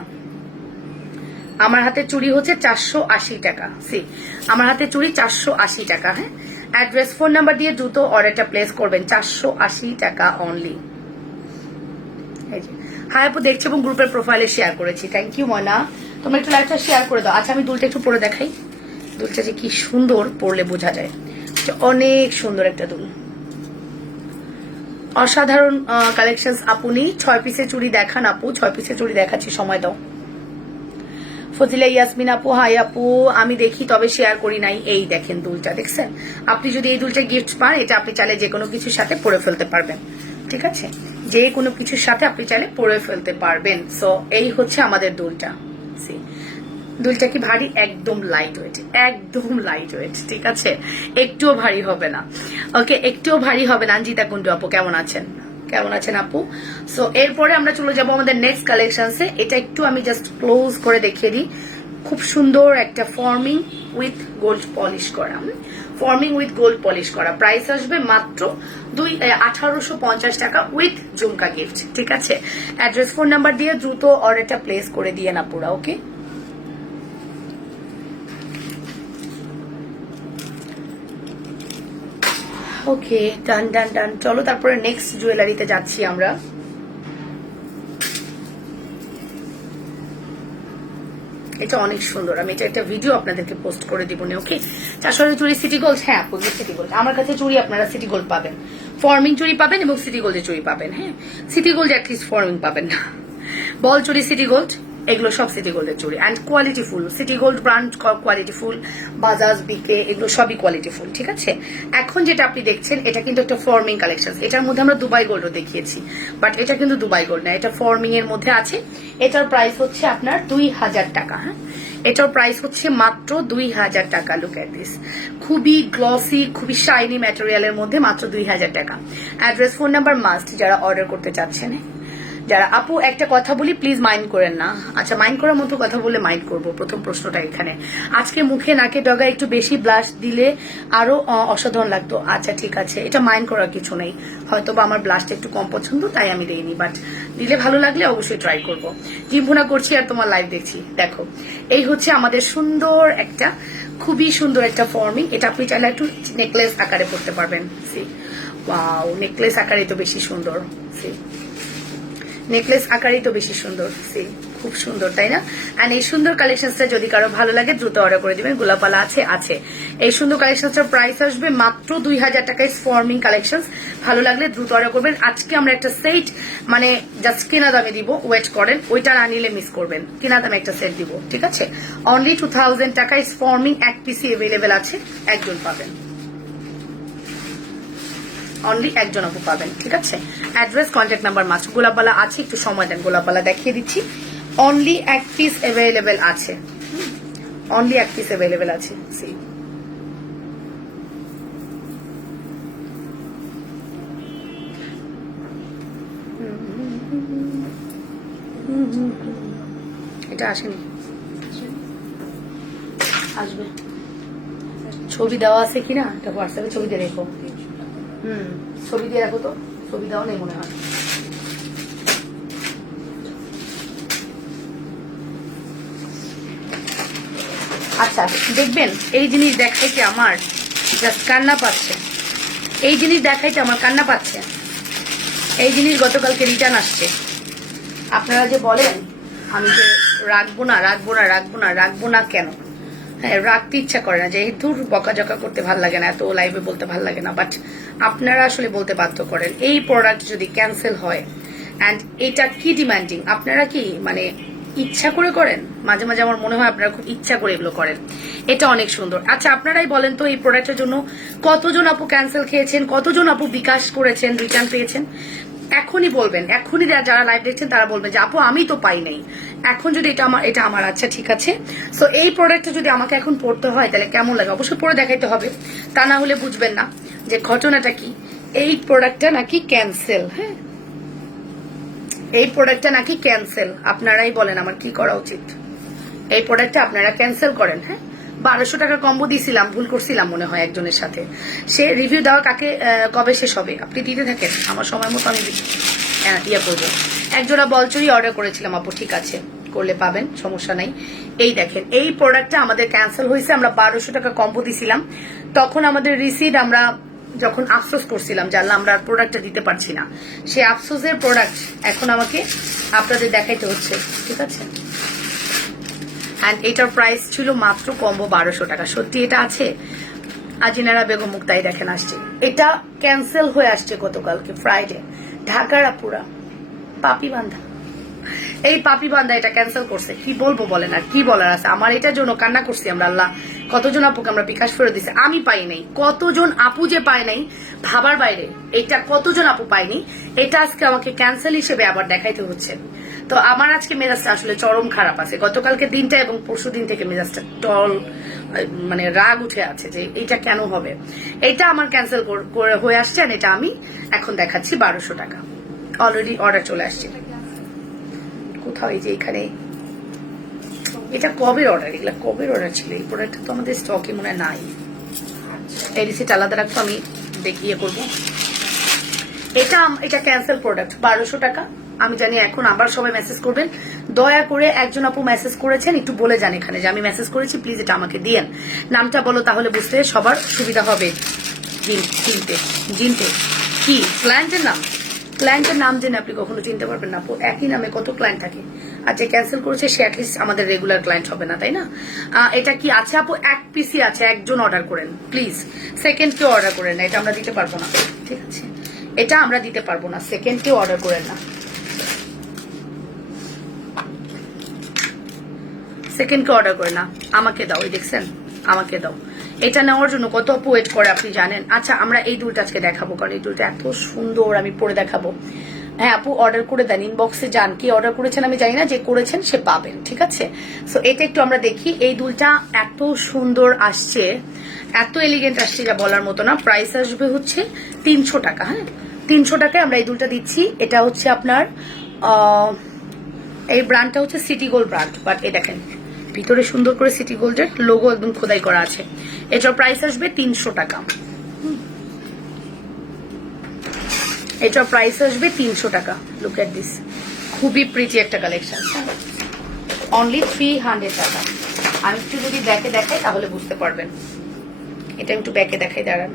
আমার হাতে চুড়ি হচ্ছে 480 টাকা। সি, আমার হাতে চুড়ি 480 টাকা। হ্যাঁ, অ্যাড্রেস, ফোন নাম্বার দিয়ে দ্রুত অর্ডারটা প্লেস করবেন। 480 টাকা অনলি। এই যে হাই আপু দেখছি এবং গ্রুপের প্রোফাইলে শেয়ার করেছি। থ্যাংক ইউ ময়না, তোমরা একটু লাইভটা শেয়ার করে দাও। আচ্ছা, আমি দুলটা একটু পরে দেখাই। দুলটা যে কি সুন্দর, পরলে বোঝা যায়। অনেক সুন্দর একটা দুল, অসাধারণ কালেকশন। আপনি 6 পিসের চুড়ি দেখান আপু। 6 পিসের চুড়ি দেখাচ্ছি, সময় দাও। ফজিলা ইয়াসমিন আপু, হাই আপু, আমি দেখি তবে শেয়ার করি নাই। এই দেখেন দুলটা, দেখছেন? আপনি যদি এই দুলটা গিফট পান, এটা আপনি চাইলে যে কোনো কিছুর সাথে পরে ফেলতে পারবেন। ঠিক আছে, যে কোনো কিছুর সাথে আপনি চাইলে পরে ফেলতে পারবেন। সো এই হচ্ছে আমাদের দুলটা। সি, দুলটা কি ভারী? একদম লাইট ওয়েট, একদম লাইট ওয়েট। ঠিক আছে, একটুও ভারী হবে না। ওকে, একটুও ভারী হবে না। অঞ্জিতা কুন্ডু আপু, কেমন আছেন? কেমন আছেন আপু? সো এরপরে আমরা চলে যাব আমাদের নেক্সট কালেকশনসে। এটা একটু আমি জাস্ট ক্লোজ করে দেখিয়ে দিই। খুব সুন্দর একটা ফর্মিং উইথ গোল্ড পলিশ করা, ফর্মিং উইথ গোল্ড পলিশ করা। প্রাইস আসবে মাত্র 1850 টাকা উইথ ঝুমকা গিফট। ঠিক আছে, অ্যাড্রেস, ফোন নাম্বার দিয়ে দ্রুত অর্ডারটা প্লেস করে দিয়ে না পুরা। ওকে, ওকে, ডান ডান ডান। চলো তারপরে নেক্সট জুয়েলারিতে যাচ্ছি আমরা। এটা অনেক সুন্দর। আমি এটা একটা ভিডিও আপনাদেরকে পোস্ট করে দিব না। ওকে, 400 চুড়ি সিটি গোল্ড। হ্যাঁ আপু, সিটি গোল্ড আমার কাছে চুড়ি আপনারা সিটি গোল্ড পাবেন, ফর্মিং চুড়ি পাবেন এবং সিটি গোল্ডের চুড়ি পাবেন। হ্যাঁ, সিটি গোল্ড অ্যাটলিস্ট ফর্মিং পাবেন না। বল চুড়ি সিটি গোল্ড, এগুলো সব সিটি গোল্ডের চুড়ি and quality full. City gold brand quality full, Bajaj, BK, এগুলো সবই কোয়ালিটি ফুল, ঠিক আছে। এখন যেটা আপনি দেখছেন এটা কিন্তু একটা ফর্মিং কালেকশন। এটার মধ্যে আমরা দুবাই গোল্ডও দেখিয়েছি, বাট এটা কিন্তু দুবাই গোল্ড না, এটা ফর্মিং এর মধ্যে আছে। এটার প্রাইস হচ্ছে আপনার 2000 টাকা। হ্যাঁ, এটার প্রাইস হচ্ছে মাত্র 2000 টাকা। লুক এট দিস, খুবই গ্লসি, খুবই শাইনি ম্যাটেরিয়ালের মধ্যে মাত্র 2000 টাকা। অ্যাড্রেস, ফোন নাম্বার মাস্ট যারা অর্ডার করতে চাচ্ছেন। যারা আপু একটা কথা বলি, প্লিজ মাইন্ড করেন না। আচ্ছা, মাইন্ড করার মতো কথা বলে মাইন্ড করব। প্রথম প্রশ্নটা এখানে, আজকে মুখে নাকে ডগা একটু বেশি ব্লাশ দিলে আরো অসাধারণ লাগতো। আচ্ছা ঠিক আছে, এটা মাইন্ড করার কিছু নেই, হয়তো বা আমার ব্লাশটা একটু কম পছন্দ তাই আমি দেইনি, বাট দিলে ভালো লাগলে অবশ্যই ট্রাই করবো। জিম্ভুনা করছি আর তোমার লাইভ দেখছি। দেখো, এই হচ্ছে আমাদের সুন্দর একটা, খুবই সুন্দর একটা ফর্মিং। এটা আপনি চাইলে একটু নেকলেস আকারে পড়তে পারবেন। সি, ওয়াও, নেকলেস আকারে তো বেশি সুন্দর। সি, নেকলেস আকারই তো বেশি সুন্দর। সি, খুব সুন্দর, তাই না? এন্ড এই সুন্দর কালেকশনটা যদি কারো ভালো লাগে দ্রুত অর্ডার করে দিবেন। গোলাপালা আছে। এই সুন্দর কালেকশনটার প্রাইস আসবে মাত্র 2000 টাকায়। ফর্মিং কালেকশন, ভালো লাগলে দ্রুত অর্ডার করবেন। আজকে আমরা একটা সেট মানে জাস্ট কেনা দামে দিব, ওয়েট করেন, ওইটা না নিলে মিস করবেন। কেনা দামে একটা সেট দিব, ঠিক আছে? অনলি 2000 টাকায় ফর্মিং এক পিসি অ্যাভেলেবেল আছে, একজন পাবেন, অনলি একজন আপু পাবেন, ঠিক আছে? Address, contact number must. Golapbala আছে, একটু সময় দেন, গোলাপবালা দেখিয়ে দিচ্ছি। অনলি এক পিস অ্যাভেলেবেল আছে, অনলি এক পিস অ্যাভেলেবেল আছে। সি, এটা আসেনি, আসবে। ছবি দেওয়া আছে কিনা এটা হোয়াটসঅ্যাপে ছবি দিয়ে রেখো। ছবি দিয়ে রাখো তো, ছবি দেওয়া নেই মনে হয়। আচ্ছা, দেখবেন এই জিনিস দেখাইতে আমার জাস্ট কান্না পাচ্ছে, এই জিনিস দেখাইতে আমার কান্না পাচ্ছে। এই জিনিস গতকালকে রিটার্ন আসছে। আপনারা যে বলেন আমি যে রাখবো না কেন? হ্যাঁ, রাখতে ইচ্ছা করে না, যেহেতু বকাঝকা করতে ভাল লাগে না, এত লাইভে বলতে ভাল লাগে না, বাট আপনারা আসলে বলতে বাধ্য করেন। এই প্রোডাক্ট যদি ক্যান্সেল হয়, অ্যান্ড এটা কি ডিমান্ডিং, আপনারা কি মানে ইচ্ছা করে করেন? মাঝে মাঝে আমার মনে হয় আপনারা খুব ইচ্ছা করে এগুলো করেন। এটা অনেক সুন্দর। আচ্ছা, আপনারাই বলেন তো এই প্রোডাক্টের জন্য কতজন আপু ক্যান্সেল খেয়েছেন, কতজন আপু বিকাশ করেছেন, রিটার্ন পেয়েছেন? এখনই বলবেন, এখনই যারা লাইভ দেখছেন তারা বলবেন যে আপু আমি তো পাই নাই। এখন যদি এটা আমার আচ্ছা ঠিক আছে। সো এই প্রোডাক্টটা যদি আমাকে এখন পড়তে হয় তাহলে কেমন লাগে, অবশ্যই পরে দেখাইতে হবে, তা না হলে বুঝবেন না যে ঘটনাটা কি। এই প্রোডাক্টটা নাকি ক্যান্সেল। হ্যাঁ, এই প্রোডাক্টটা নাকি ক্যান্সেল। আপনারাই বলেন আমার কি করা উচিত। এই প্রোডাক্টটা আপনারা ক্যান্সেল করেন। হ্যাঁ, 1200 টাকা কম্বো দিয়েছিলাম, ভুল করছিলাম মনে হয় একজনের সাথে। সে রিভিউ দেওয়া কাকে কবে শেষ হবে, আপনি দিতে থাকেন, আমার সময় মতো আমি ইয়ে করবো। একজোড়া বলচুরি অর্ডার করেছিলাম আপু, ঠিক আছে, করলে পাবেন, সমস্যা নাই। এই দেখেন, এই প্রোডাক্টটা আমাদের ক্যান্সেল হয়েছে। আমরা 1200 টাকা কম্বো দিছিলাম, তখন আমাদের রিসিট আমরা যখন আফসোস করছিলাম যে আল্লাহ আমরা প্রোডাক্টটা দিতে পারছি না, সেই আফসোসের প্রোডাক্ট এখন আমাকে আপনাদের দেখাইতে হচ্ছে, ঠিক আছে? অ্যান্ড এটার প্রাইস ছিল মাত্র কম্বো 1200 টাকা। সত্যি এটা আছে। আজিনারা বেগম মুক্তাই দেখেন আসছে, এটা ক্যান্সেল হয়ে আসছে গতকালকে ফ্রাইডে। ঢাকার আপুরা পাপিবান্ধা, এই পাপিবান্ধা এটা ক্যান্সেল করছে। কি বলবো বলেন, আর কি বলার আছে? আমার এটার জন্য কান্না করছি আমরা। আল্লাহ, কতজন আপুকে আমরা বিকাশ ফেরত দিছি, আমি পাই নাই। কতজন আপু যে পায় নাই ভাবার বাইরে, এটা কতজন আপু পায়নি, এটা আজকে আমাকে ক্যান্সেল হিসেবে আবার দেখাইতে হচ্ছে। তো আমার আজকে মেজাজটা আসলে চরম খারাপ আছে। গতকালকে দিনটা এবং পরশু দিন থেকে মেজাজটা মানে রাগ উঠে আছে যে এটা কেন হবে। এটা আমার ক্যান্সেল হয়ে আসছে, আর এটা আমি এখন দেখাচ্ছি 1200 টাকা। অলরেডি অর্ডার চলে আসছে কোথাও, এই যে এখানে। এটা কবের অর্ডার, এগুলা কবের অর্ডার ছিল? এই প্রোডাক্টটা তো আমাদের স্টকে মনে হয় নাই। এই রিসিট আলাদা রাখতো, আমি দেখিয়ে করবো। এটা ক্যান্সেল প্রোডাক্ট, 1200 টাকা। আমি জানি এখন আবার সবাই মেসেজ করবেন। দয়া করে একজন আপু মেসেজ করেছেন, একটু বলে যান এখানে যে আমি মেসেজ করেছি, প্লিজ এটা আমাকে দিয়েন। নামটা বলো, তাহলে বুঝতে সবার সুবিধা হবে। চিনতে কি ক্লায়েন্টের নাম, ক্লায়েন্টের নাম জেনে আপনি কখনো চিনতে পারবেন না। একই নামে কত ক্লায়েন্ট থাকে, আর যে ক্যান্সেল করেছে সে অ্যাটলিস্ট আমাদের রেগুলার ক্লায়েন্ট হবে না, তাই না? এটা কি আছে আপু? এক পিসি আছে, একজন অর্ডার করেন প্লিজ। সেকেন্ড কেউ অর্ডার করেন না, এটা আমরা দিতে পারবো না, ঠিক আছে? এটা আমরা দিতে পারবো না, সেকেন্ড কেউ অর্ডার করেন না। সেকেন্ডকে অর্ডার করে না, আমাকে দাও। এই দেখছেন, আমাকে দাও। এটা নেওয়ার জন্য কত আপু ওয়েট করে আপনি জানেন। আচ্ছা আমরা এই দুলটা আজকে দেখাবো, কারণ এই দুলটা এত সুন্দর, আমি পরে দেখাবো। হ্যাঁ আপু অর্ডার করে দেন, ইনবক্সে যান, কি অর্ডার করেছেন আমি জানি না, যে করেছেন সে পাবেন, ঠিক আছে। সো এটা একটু আমরা দেখি। এই দুলটা এত সুন্দর আসছে, এত এলিগেন্ট আসছে যা বলার মতো না। প্রাইস আসবে হচ্ছে 300 টাকা। হ্যাঁ 300 টাকায় আমরা এই দুলটা দিচ্ছি। এটা হচ্ছে আপনার এই ব্র্যান্ডটা হচ্ছে সিটি গোল্ড ব্র্যান্ড, বাট এই দেখেন ভিতরে সুন্দর করে সিটি গোল্ডের লোগো একদম খোদাই করা আছে। এটার প্রাইস আসবে 300 টাকা। এটার প্রাইস আসবে 300 টাকা। লুক এট দিস, খুবই প্রিটি একটা কালেকশন, অনলি 300 টাকা। আমি একটু যদি ব্যাকে দেখাই তাহলে বুঝতে পারবেন। এটা একটু ব্যাকে দেখাই, দাঁড়ান,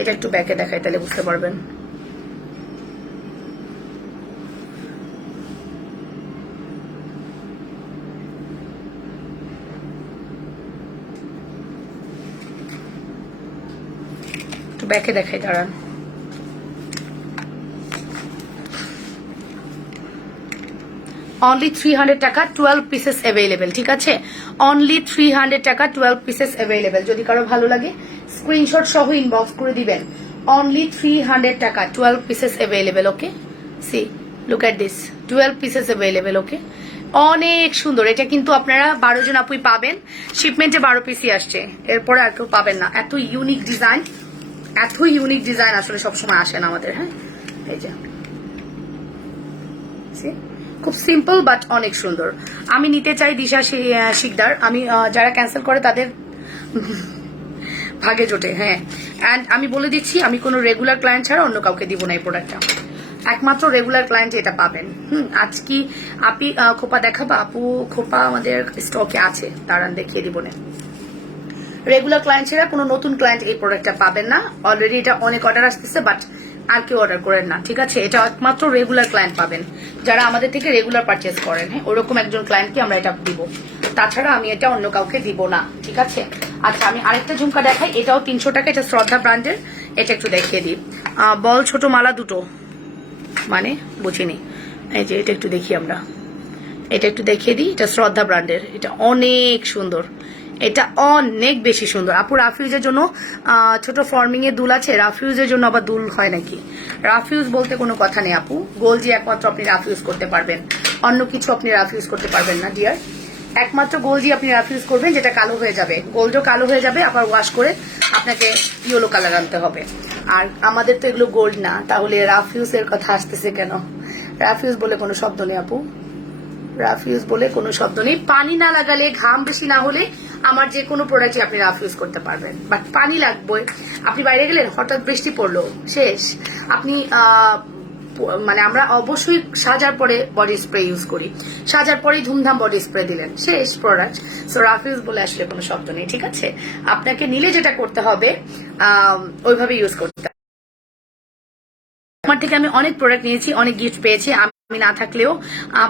এটা একটু ব্যাকে দেখাই তাহলে বুঝতে পারবেন। একটু ব্যাকে দেখাই, দাঁড়ান। অনলি 300 টাকা 12 পিসেস অ্যাভেলেবেল, ঠিক আছে। অনলি 300 টাকা 12 পিসেস অ্যাভেলেবেল। যদি কারো ভালো লাগে স্ক্রিনশট সহ ইনবক্স করে দিবেন। অনলি 300 টাকা 12 pieces available. Okay, see look at this, 12 pieces available. Okay, অনেক সুন্দর। এটা কিন্তু আপনারা 12 জন আপুই পাবেন, শিপমেন্টে 12 পিসই আসছে, এরপরে আর কেউ পাবেন না। এত ইউনিক ডিজাইন, এত ইউনিক ডিজাইন আসলে সবসময় আসে না আমাদের। হ্যাঁ এই যে খুব সিম্পল বাট অনেক সুন্দর। আমি নিতে চাই দিশা শিকদার, আমি যারা ক্যান্সেল করে তাদের ভাগে জোটে। হ্যাঁ অ্যান্ড আমি বলে দিচ্ছি, আমি কোনো রেগুলার ক্লায়েন্ট ছাড়া অন্য কাউকে দিব না এই প্রোডাক্টটা, একমাত্র রেগুলার ক্লায়েন্ট এটা পাবেন। আজ কি আপনি খোপা দেখাবা আপু? খোপা আমাদের স্টকে আছে, দাঁড়ান দেখিয়ে দিব না। রেগুলার ক্লায়েন্ট ছাড়া কোনো নতুন ক্লায়েন্ট এই প্রোডাক্টটা পাবেন না। অলরেডি এটা অনেক অর্ডার আসতেছে, বাট আর কেউ অর্ডার করেন না, ঠিক আছে। এটা একমাত্র রেগুলার ক্লায়েন্ট পাবেন, যারা আমাদের থেকে রেগুলার পারচেস করেন। হ্যাঁ ওরকম একজন ক্লায়েন্টকে আমরা এটা দিব, তাছাড়া আমি এটা অন্য কাউকে দিব না, ঠিক আছে। আচ্ছা আমি আরেকটা ঝুমকা দেখাই, এটাও 300 টাকা। এটা শ্রদ্ধা ব্র্যান্ডের, এটা একটু দেখিয়ে দিই। বল ছোট মালা দুটো, মানে বুঝিনি। এই যে এটা একটু দেখি আমরা, এটা একটু দেখিয়ে দিই। এটা শ্রদ্ধা ব্র্যান্ডের, এটা অনেক সুন্দর, এটা অনেক বেশি সুন্দর। আপু রাফিউজের জন্য ছোট ফর্মিং এর দুল আছে? রাফিউজের জন্য আবার দুল হয় নাকি? রাফিউজ বলতে কোনো কথা নেই আপু, গোলজি একমাত্র আপনি রাফিউজ করতে পারবেন, অন্য কিছু আপনি রাফিউজ করতে পারবেন না ডিয়ার। একমাত্র গোলজি আপনি রাফিউজ করবেন, যেটা কালো হয়ে যাবে, গোল্ডও কালো হয়ে যাবে, আবার ওয়াশ করে আপনাকে ইয়েলো কালার আনতে হবে। আর আমাদের তো এগুলো গোল্ড না, তাহলে রাফিউজ এর কথা আসতেছে কেন? রাফিউজ বলে কোনো শব্দ নেই আপু, রাফিউজ বলে কোনো শব্দ নেই। পানি না লাগালে, ঘাম বেশি না হলে আমার যে কোনো প্রোডাক্টই আপনি রাফিউজ করতে পারবেন, বাট পানি লাগবে। আপনি বাইরে গেলেন, হঠাৎ বৃষ্টি পড়লো, শেষ। আপনি মানে আমরা অবশ্যই সাজার পরে বডি স্প্রে ইউজ করি, সাজার পরেই ধুমধাম বডি স্প্রে দিলেন, শেষ প্রোডাক্ট। সো রাফিউজ বলে আসলে কোনো শব্দ নেই, ঠিক আছে। আপনাকে নিলে যেটা করতে হবে ওইভাবে ইউজ করতে হবে। আমার থেকে আমি অনেক প্রোডাক্ট নিয়েছি, অনেক গিফট পেয়েছি। আমি না থাকলেও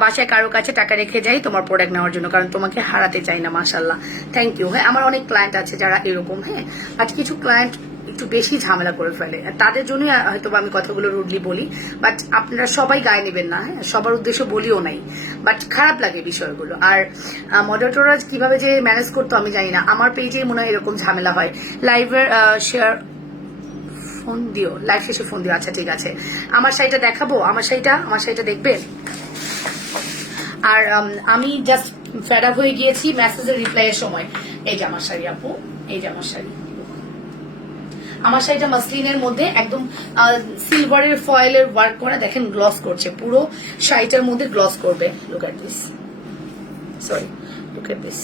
বাসায় কারো কাছে টাকা রেখে যাই তোমার প্রোডাক্ট নেওয়ার জন্য, কারণ তোমাকে হারাতে চাই না। মাশাল্লাহ, থ্যাংক ইউ। হ্যাঁ আমার অনেক ক্লায়েন্ট আছে যারা এরকম। হ্যাঁ আজ কিছু ক্লায়েন্ট একটু বেশি ঝামেলা করে ফেলে, তাদের জন্যই হয়তো আমি কথাগুলো রুডলি বলি, বাট আপনারা সবাই গায়ে নেবেন না। হ্যাঁ সবার উদ্দেশ্য বলিও নাই, বাট খারাপ লাগে বিষয়গুলো। আর মডারেটররা কিভাবে যে ম্যানেজ করতো আমি জানি না, আমার পেজে মনে হয় এরকম ঝামেলা হয়। লাইভের শেয়ার ফোন দিও, লাইভ শেষে ফোন দিও। আচ্ছা ঠিক আছে, আমার শাড়িটা দেখাবো, আমার শাড়িটা দেখবেন। আর আমি জাস্ট ফেড আপ হয়ে গিয়েছি মেসেজের রিপ্লাই এর সময়। এই যে আমার শাড়ি আপু, এই যে আমার শাড়ি, আমার শাড়িটা মাসলিনের মধ্যে একদম সিলভারের ফয়েলের ওয়ার্ক করা, দেখেন গ্লস করছে, পুরো শাড়িটার মধ্যে গ্লস করবে। Look at this, sorry look at this,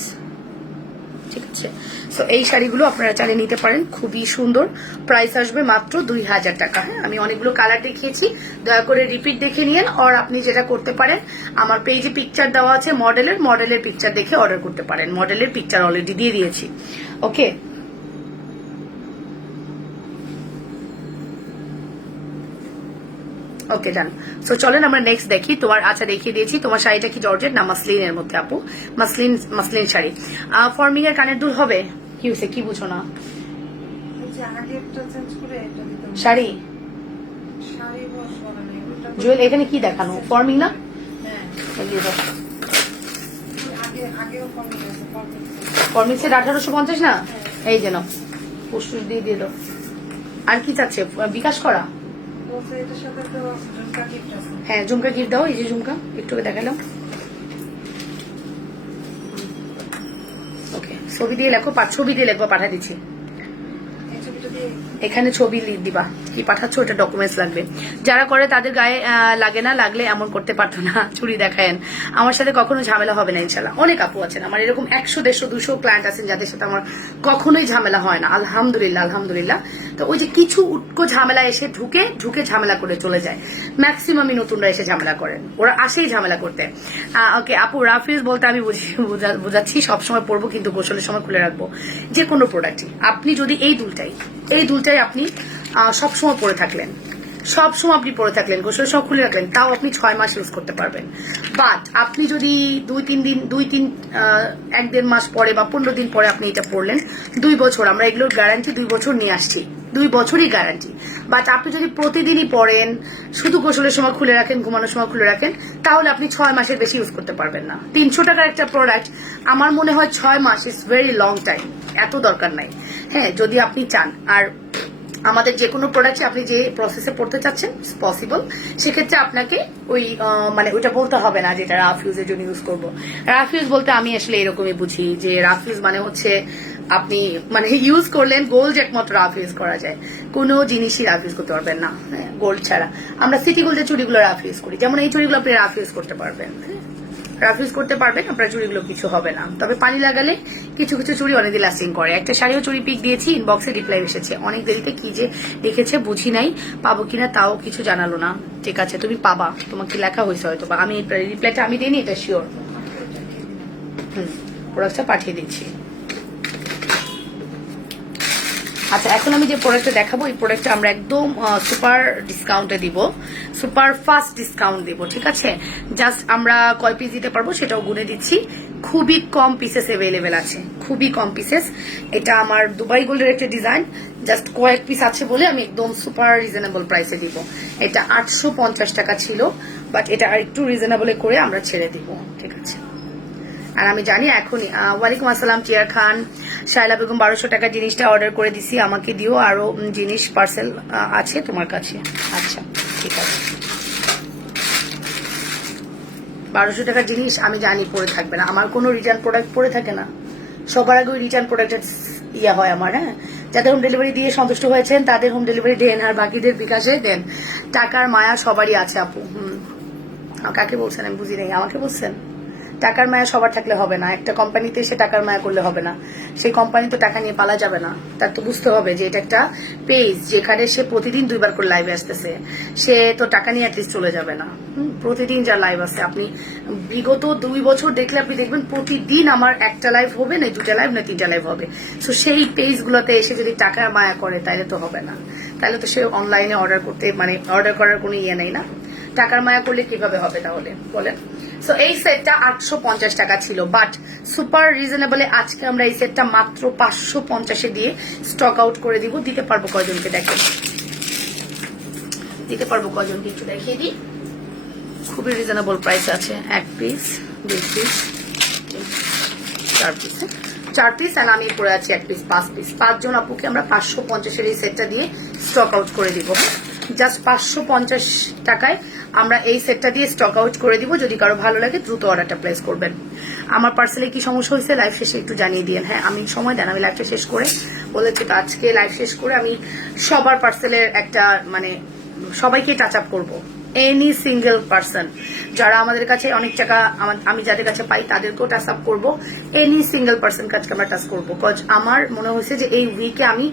ঠিক আছে। সো এই শাড়িগুলো আপনারা চাইলে নিতে পারেন, খুবই সুন্দর। প্রাইস আসবে মাত্র 2000 টাকা। হ্যাঁ আমি অনেকগুলো কালার দেখিয়েছি, দয়া করে রিপিট দেখে নিয়েন। আর আপনি যেটা করতে পারেন, আমার পেজে পিকচার দেওয়া আছে মডেলের পিকচার দেখে অর্ডার করতে পারেন। মডেলের পিকচার অলরেডি দিয়ে দিয়েছি। ওকে ওকে ডান। সো চলেন আমরা নেক্সট দেখি। তোমার আচ্ছা দেখিয়ে দিয়েছি, তোমার শাড়িটা কি জর্জেট না মাসলিনের মধ্যে আপু? মাসলিন শাড়ি। ফর্মিং এর কানের দুল হবে? কি হয়েছে, কি বুঝো না? শাড়ি জুয়েল এখানে কি দেখানো? ফর্মিং না? দিয়ে দাও। কর্মিক্সের 1850 না, এই যেন পুষ্পুষ দিয়ে দিয়ে দাও। আর কি চাচ্ছে, বিকাশ করা? হ্যাঁ ঝুমকা গিফট দাও, এই যে ঝুমকা একটু দেখালাম। ওকে ছবি দিয়ে লেখো, ছবি দিয়ে লেখবো, পাঠা দিচ্ছি। এখানে ছবি দিবা, কি পাঠাচ্ছ ওটা ডকুমেন্টস লাগবে। যারা করে তাদের গায়ে লাগে না, লাগলে এমন করতে পারতো না, চুরি দেখায়েন। আমার সাথে কখনো ঝামেলা হবে না ইনশাল্লাহ। অনেক আপু আছেন আমার এরকম 100, 150, 200 ক্লায়েন্ট আছেন যাদের সাথে আমার কখনোই ঝামেলা হয় না, আলহামদুলিল্লাহ আলহামদুলিল্লাহ। তো ওই যে কিছু উটকো ঝামেলা এসে ঢুকে ঝামেলা করে চলে যায়, ম্যাক্সিমামই নতুনরা এসে ঝামেলা করেন, ওরা আসেই ঝামেলা করতে। ওকে আপু, রাফিজ বলতে আমি বোঝাচ্ছি সবসময় পরবো কিন্তু গোসলের সময় খুলে রাখবো যে কোনো প্রোডাক্টই। আপনি যদি এই দুলটাই আপনি সবসময় পরে থাকলেন, সবসময় আপনি পরে থাকলেন, গোসলের সময় খুলে রাখলেন, তাও আপনি 6 মাস ইউজ করতে পারবেন। বাট আপনি যদি 1-1.5 মাস পরে বা 15 দিন পরে আপনি এটা পরলেন, 2 বছর, আমরা এগুলোর গ্যারান্টি 2 বছর নিয়ে আসছি, 2 বছরই গ্যারান্টি। বাট আপনি যদি প্রতিদিনই পরেন, শুধু গোসলের সময় খুলে রাখেন, ঘুমানোর সময় খুলে রাখেন, তাহলে আপনি 6 মাসের বেশি ইউজ করতে পারবেন না। 300 টাকার একটা প্রোডাক্ট আমার মনে হয় 6 much is very long time, এত দরকার নাই। হ্যাঁ যদি আপনি চান, আর আমাদের যে কোনো প্রোডাক্টে আপনি যে প্রসেসে পড়তে চাচ্ছেন পসিবল, সেক্ষেত্রে আপনাকে ওই মানে ওইটা বলতে হবে না যেটা রাফ ইউজের জন্য ইউজ করবো। রাফ ইউজ বলতে আমি আসলে এরকমই বুঝি যে রাফ ইউজ মানে হচ্ছে আপনি মানে ইউজ করলেন, গোল্ড একমাত্র রাফ ইউজ করা যায়, কোনো জিনিসই রাফ ইউজ করতে পারবেন না গোল্ড ছাড়া। আমরা সিটি গোল্ডের চুড়িগুলো রাফ ইউজ করি, যেমন এই চুড়িগুলো আপনি রাফ ইউজ করতে পারবেন, রাফ ইউজ করতে পারবেন, আপনার চুড়িগুলো কিছু হবে না। তবে পানি লাগালে কিছু কিছু চুড়ি অনেকদিন লাস্টিং করে। একটা শাড়িও চুড়ি পিক দিয়েছি, ইনবক্সে রিপ্লাই এসেছে, অনেক দেরিতে কি যে লিখেছে বুঝি নাই, পাবো কিনা তাও কিছু জানালো না। ঠিক আছে তুমি পাবা, তোমাকে লেখা হয়েছে হয়তো, বা আমি রিপ্লাইটা আমি দিইনি, এটা শিওর। প্রোডাক্টটা পাঠিয়ে দিচ্ছি। আচ্ছা এখন আমি যে প্রোডাক্টটা দেখাবো, এই প্রোডাক্টটা আমরা একদম সুপার ডিসকাউন্টে দিব, সুপার ফাস্ট ডিসকাউন্ট দিব, ঠিক আছে? জাস্ট আমরা কয় পিস দিতে পারবো সেটাও গুনে দিচ্ছি। খুবই কম পিসেস অ্যাভেলেবেল আছে, খুবই কম পিসেস। এটা আমার দুবাই গোল্ডের একটা ডিজাইন, জাস্ট কয়েক পিস আছে বলে আমি একদম সুপার রিজনেবল প্রাইসে দিব। এটা 850 টাকা ছিল, বাট এটা আর একটু রিজনেবলে করে আমরা ছেড়ে দিব, ঠিক আছে? আর আমি জানি এখনই, ওয়ালাইকুম আসসালাম টিয়ার খান, শায়লা বেগম 1200 টাকা জিনিসটা অর্ডার করে দিছি, আমাকে দিও, আরো জিনিস পার্সেল আছে তোমার কাছে। আচ্ছা ঠিক আছে, 1200 টাকার জিনিস আমি জানি পরে থাকবে না, আমার কোনো রিটার্ন প্রোডাক্ট পরে থাকে না, সবার আগে ওই রিটার্ন প্রোডাক্টের ইয়া হয় আমার। হ্যাঁ যাদের হোম ডেলিভারি দিয়ে সন্তুষ্ট হয়েছেন তাদের হোম ডেলিভারি দেন, আর বাকিদের বিকাশে দেন। টাকার মায়া সবারই আছে আপু। কাকে বলছেন আমি বুঝি নাই, আমাকে বলছেন? টাকার মায়া সবার থাকলে হবে না, একটা কোম্পানিতে এসে টাকার মায়া করলে হবে না, সেই কোম্পানি তো টাকা নিয়ে পালা যাবে না। তার তো বুঝতে হবে যে এটা একটা পেজ যেখানে সে প্রতিদিন 2 বার করে লাইভে আসতেছে, সে তো টাকা নিয়ে অ্যাটলিস্ট চলে যাবে না। প্রতিদিন যা লাইভ আছে, আপনি বিগত 2 বছর দেখলে আপনি দেখবেন প্রতিদিন আমার একটা লাইভ হবে না, 2টা লাইভ না 3টা লাইভ হবে। সো সেই পেজগুলোতে এসে যদি টাকার মায়া করে তাহলে তো হবে না, তাহলে তো সে অনলাইনে অর্ডার করতে মানে অর্ডার করার কোনো ইয়ে নেই না। টাকার মায়া করলে কিভাবে হবে তাহলে বলেন? সো এই সেটটা 850 টাকা ছিল, বাট সুপার রিজনেবলে আজকে আমরা এই সেটটা মাত্র 550-এ দিয়ে স্টক আউট করে দিব। দিতে পারবো কয়জনকে দেখেন, দিতে পারবো কয়জনকে একটু দেখিয়ে দিই। খুবই রিজনেবল প্রাইস আছে, 1 পিস 2 পিস 4 পিস, 4 পিস, আর আমি পরে আছি 1 পিস 5 পিস। 5 জন আপুকে আমরা 550-এর এই সেটটা দিয়ে স্টক আউট করে দিব। জাস্ট 550 টাকায় আমরা এই সেটটা দিয়ে স্টক আউট করে দিব। যদি কারো ভালো লাগে দ্রুত অর্ডারটা প্লেস করবেন। আমার পার্সেলে কি সমস্যা হয়েছে লাইভ শেষে একটু জানিয়ে দিন। হ্যাঁ আমি সময় দেন, আমি লাইভটা শেষ করে বলেছি তো আজকে লাইভ শেষ করে আমি সবার পার্সেলের একটা মানে সবাইকে টাচ আপ করবো, এনি সিঙ্গেল পার্সন যারা আমাদের কাছে অনেক টাকা আমি যাদের কাছে পাই তাদেরকেও টাচ আপ করবো, এনি সিঙ্গেল পার্সন কাজকে আমরা টাচ করবো। কজ আমার মনে হয়েছে যে এই উইকে আমি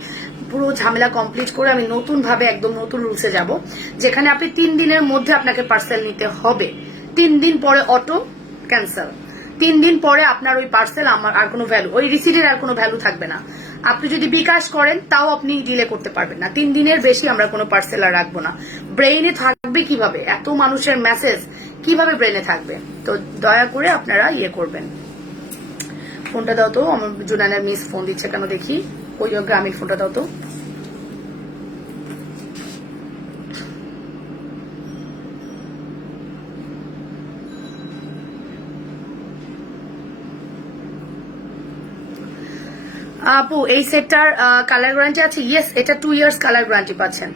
পুরো ঝামেলা কমপ্লিট করে আমি নতুন ভাবে একদম নতুন রুলসে যাব, যেখানে আপনি 3 দিনের মধ্যে আপনাকে পার্সেল নিতে হবে। 3 দিন পরে অটো ক্যান্সেল, 3 দিন পরে আপনার ওই পার্সেল আমার আর কোনো ভ্যালু, ওই রিসিটের আর কোনো ভ্যালু থাকবে না। আপনি যদি বিকাশ করেন তাও আপনি ডিলে করতে পারবেন না। 3 দিনের বেশি আমরা কোনো পার্সেল আর রাখবো না। ব্রেইনে থাকবে কিভাবে এত মানুষের মেসেজ, কিভাবে ব্রেইনে থাকবে? তো দয়া করে আপনারা ইয়ে করবেন। ফোনটা দাও তো, আমার জুনানের মিস ফোন দিচ্ছে কেন দেখি, ওই গ্রামীণ ফোনটা দাও তো। আপু এই সেটটার কালার গ্যারান্টি আছে? ইয়েস, এটা 2 ইয়ার্স কালার গ্যারান্টি পাচ্ছেন।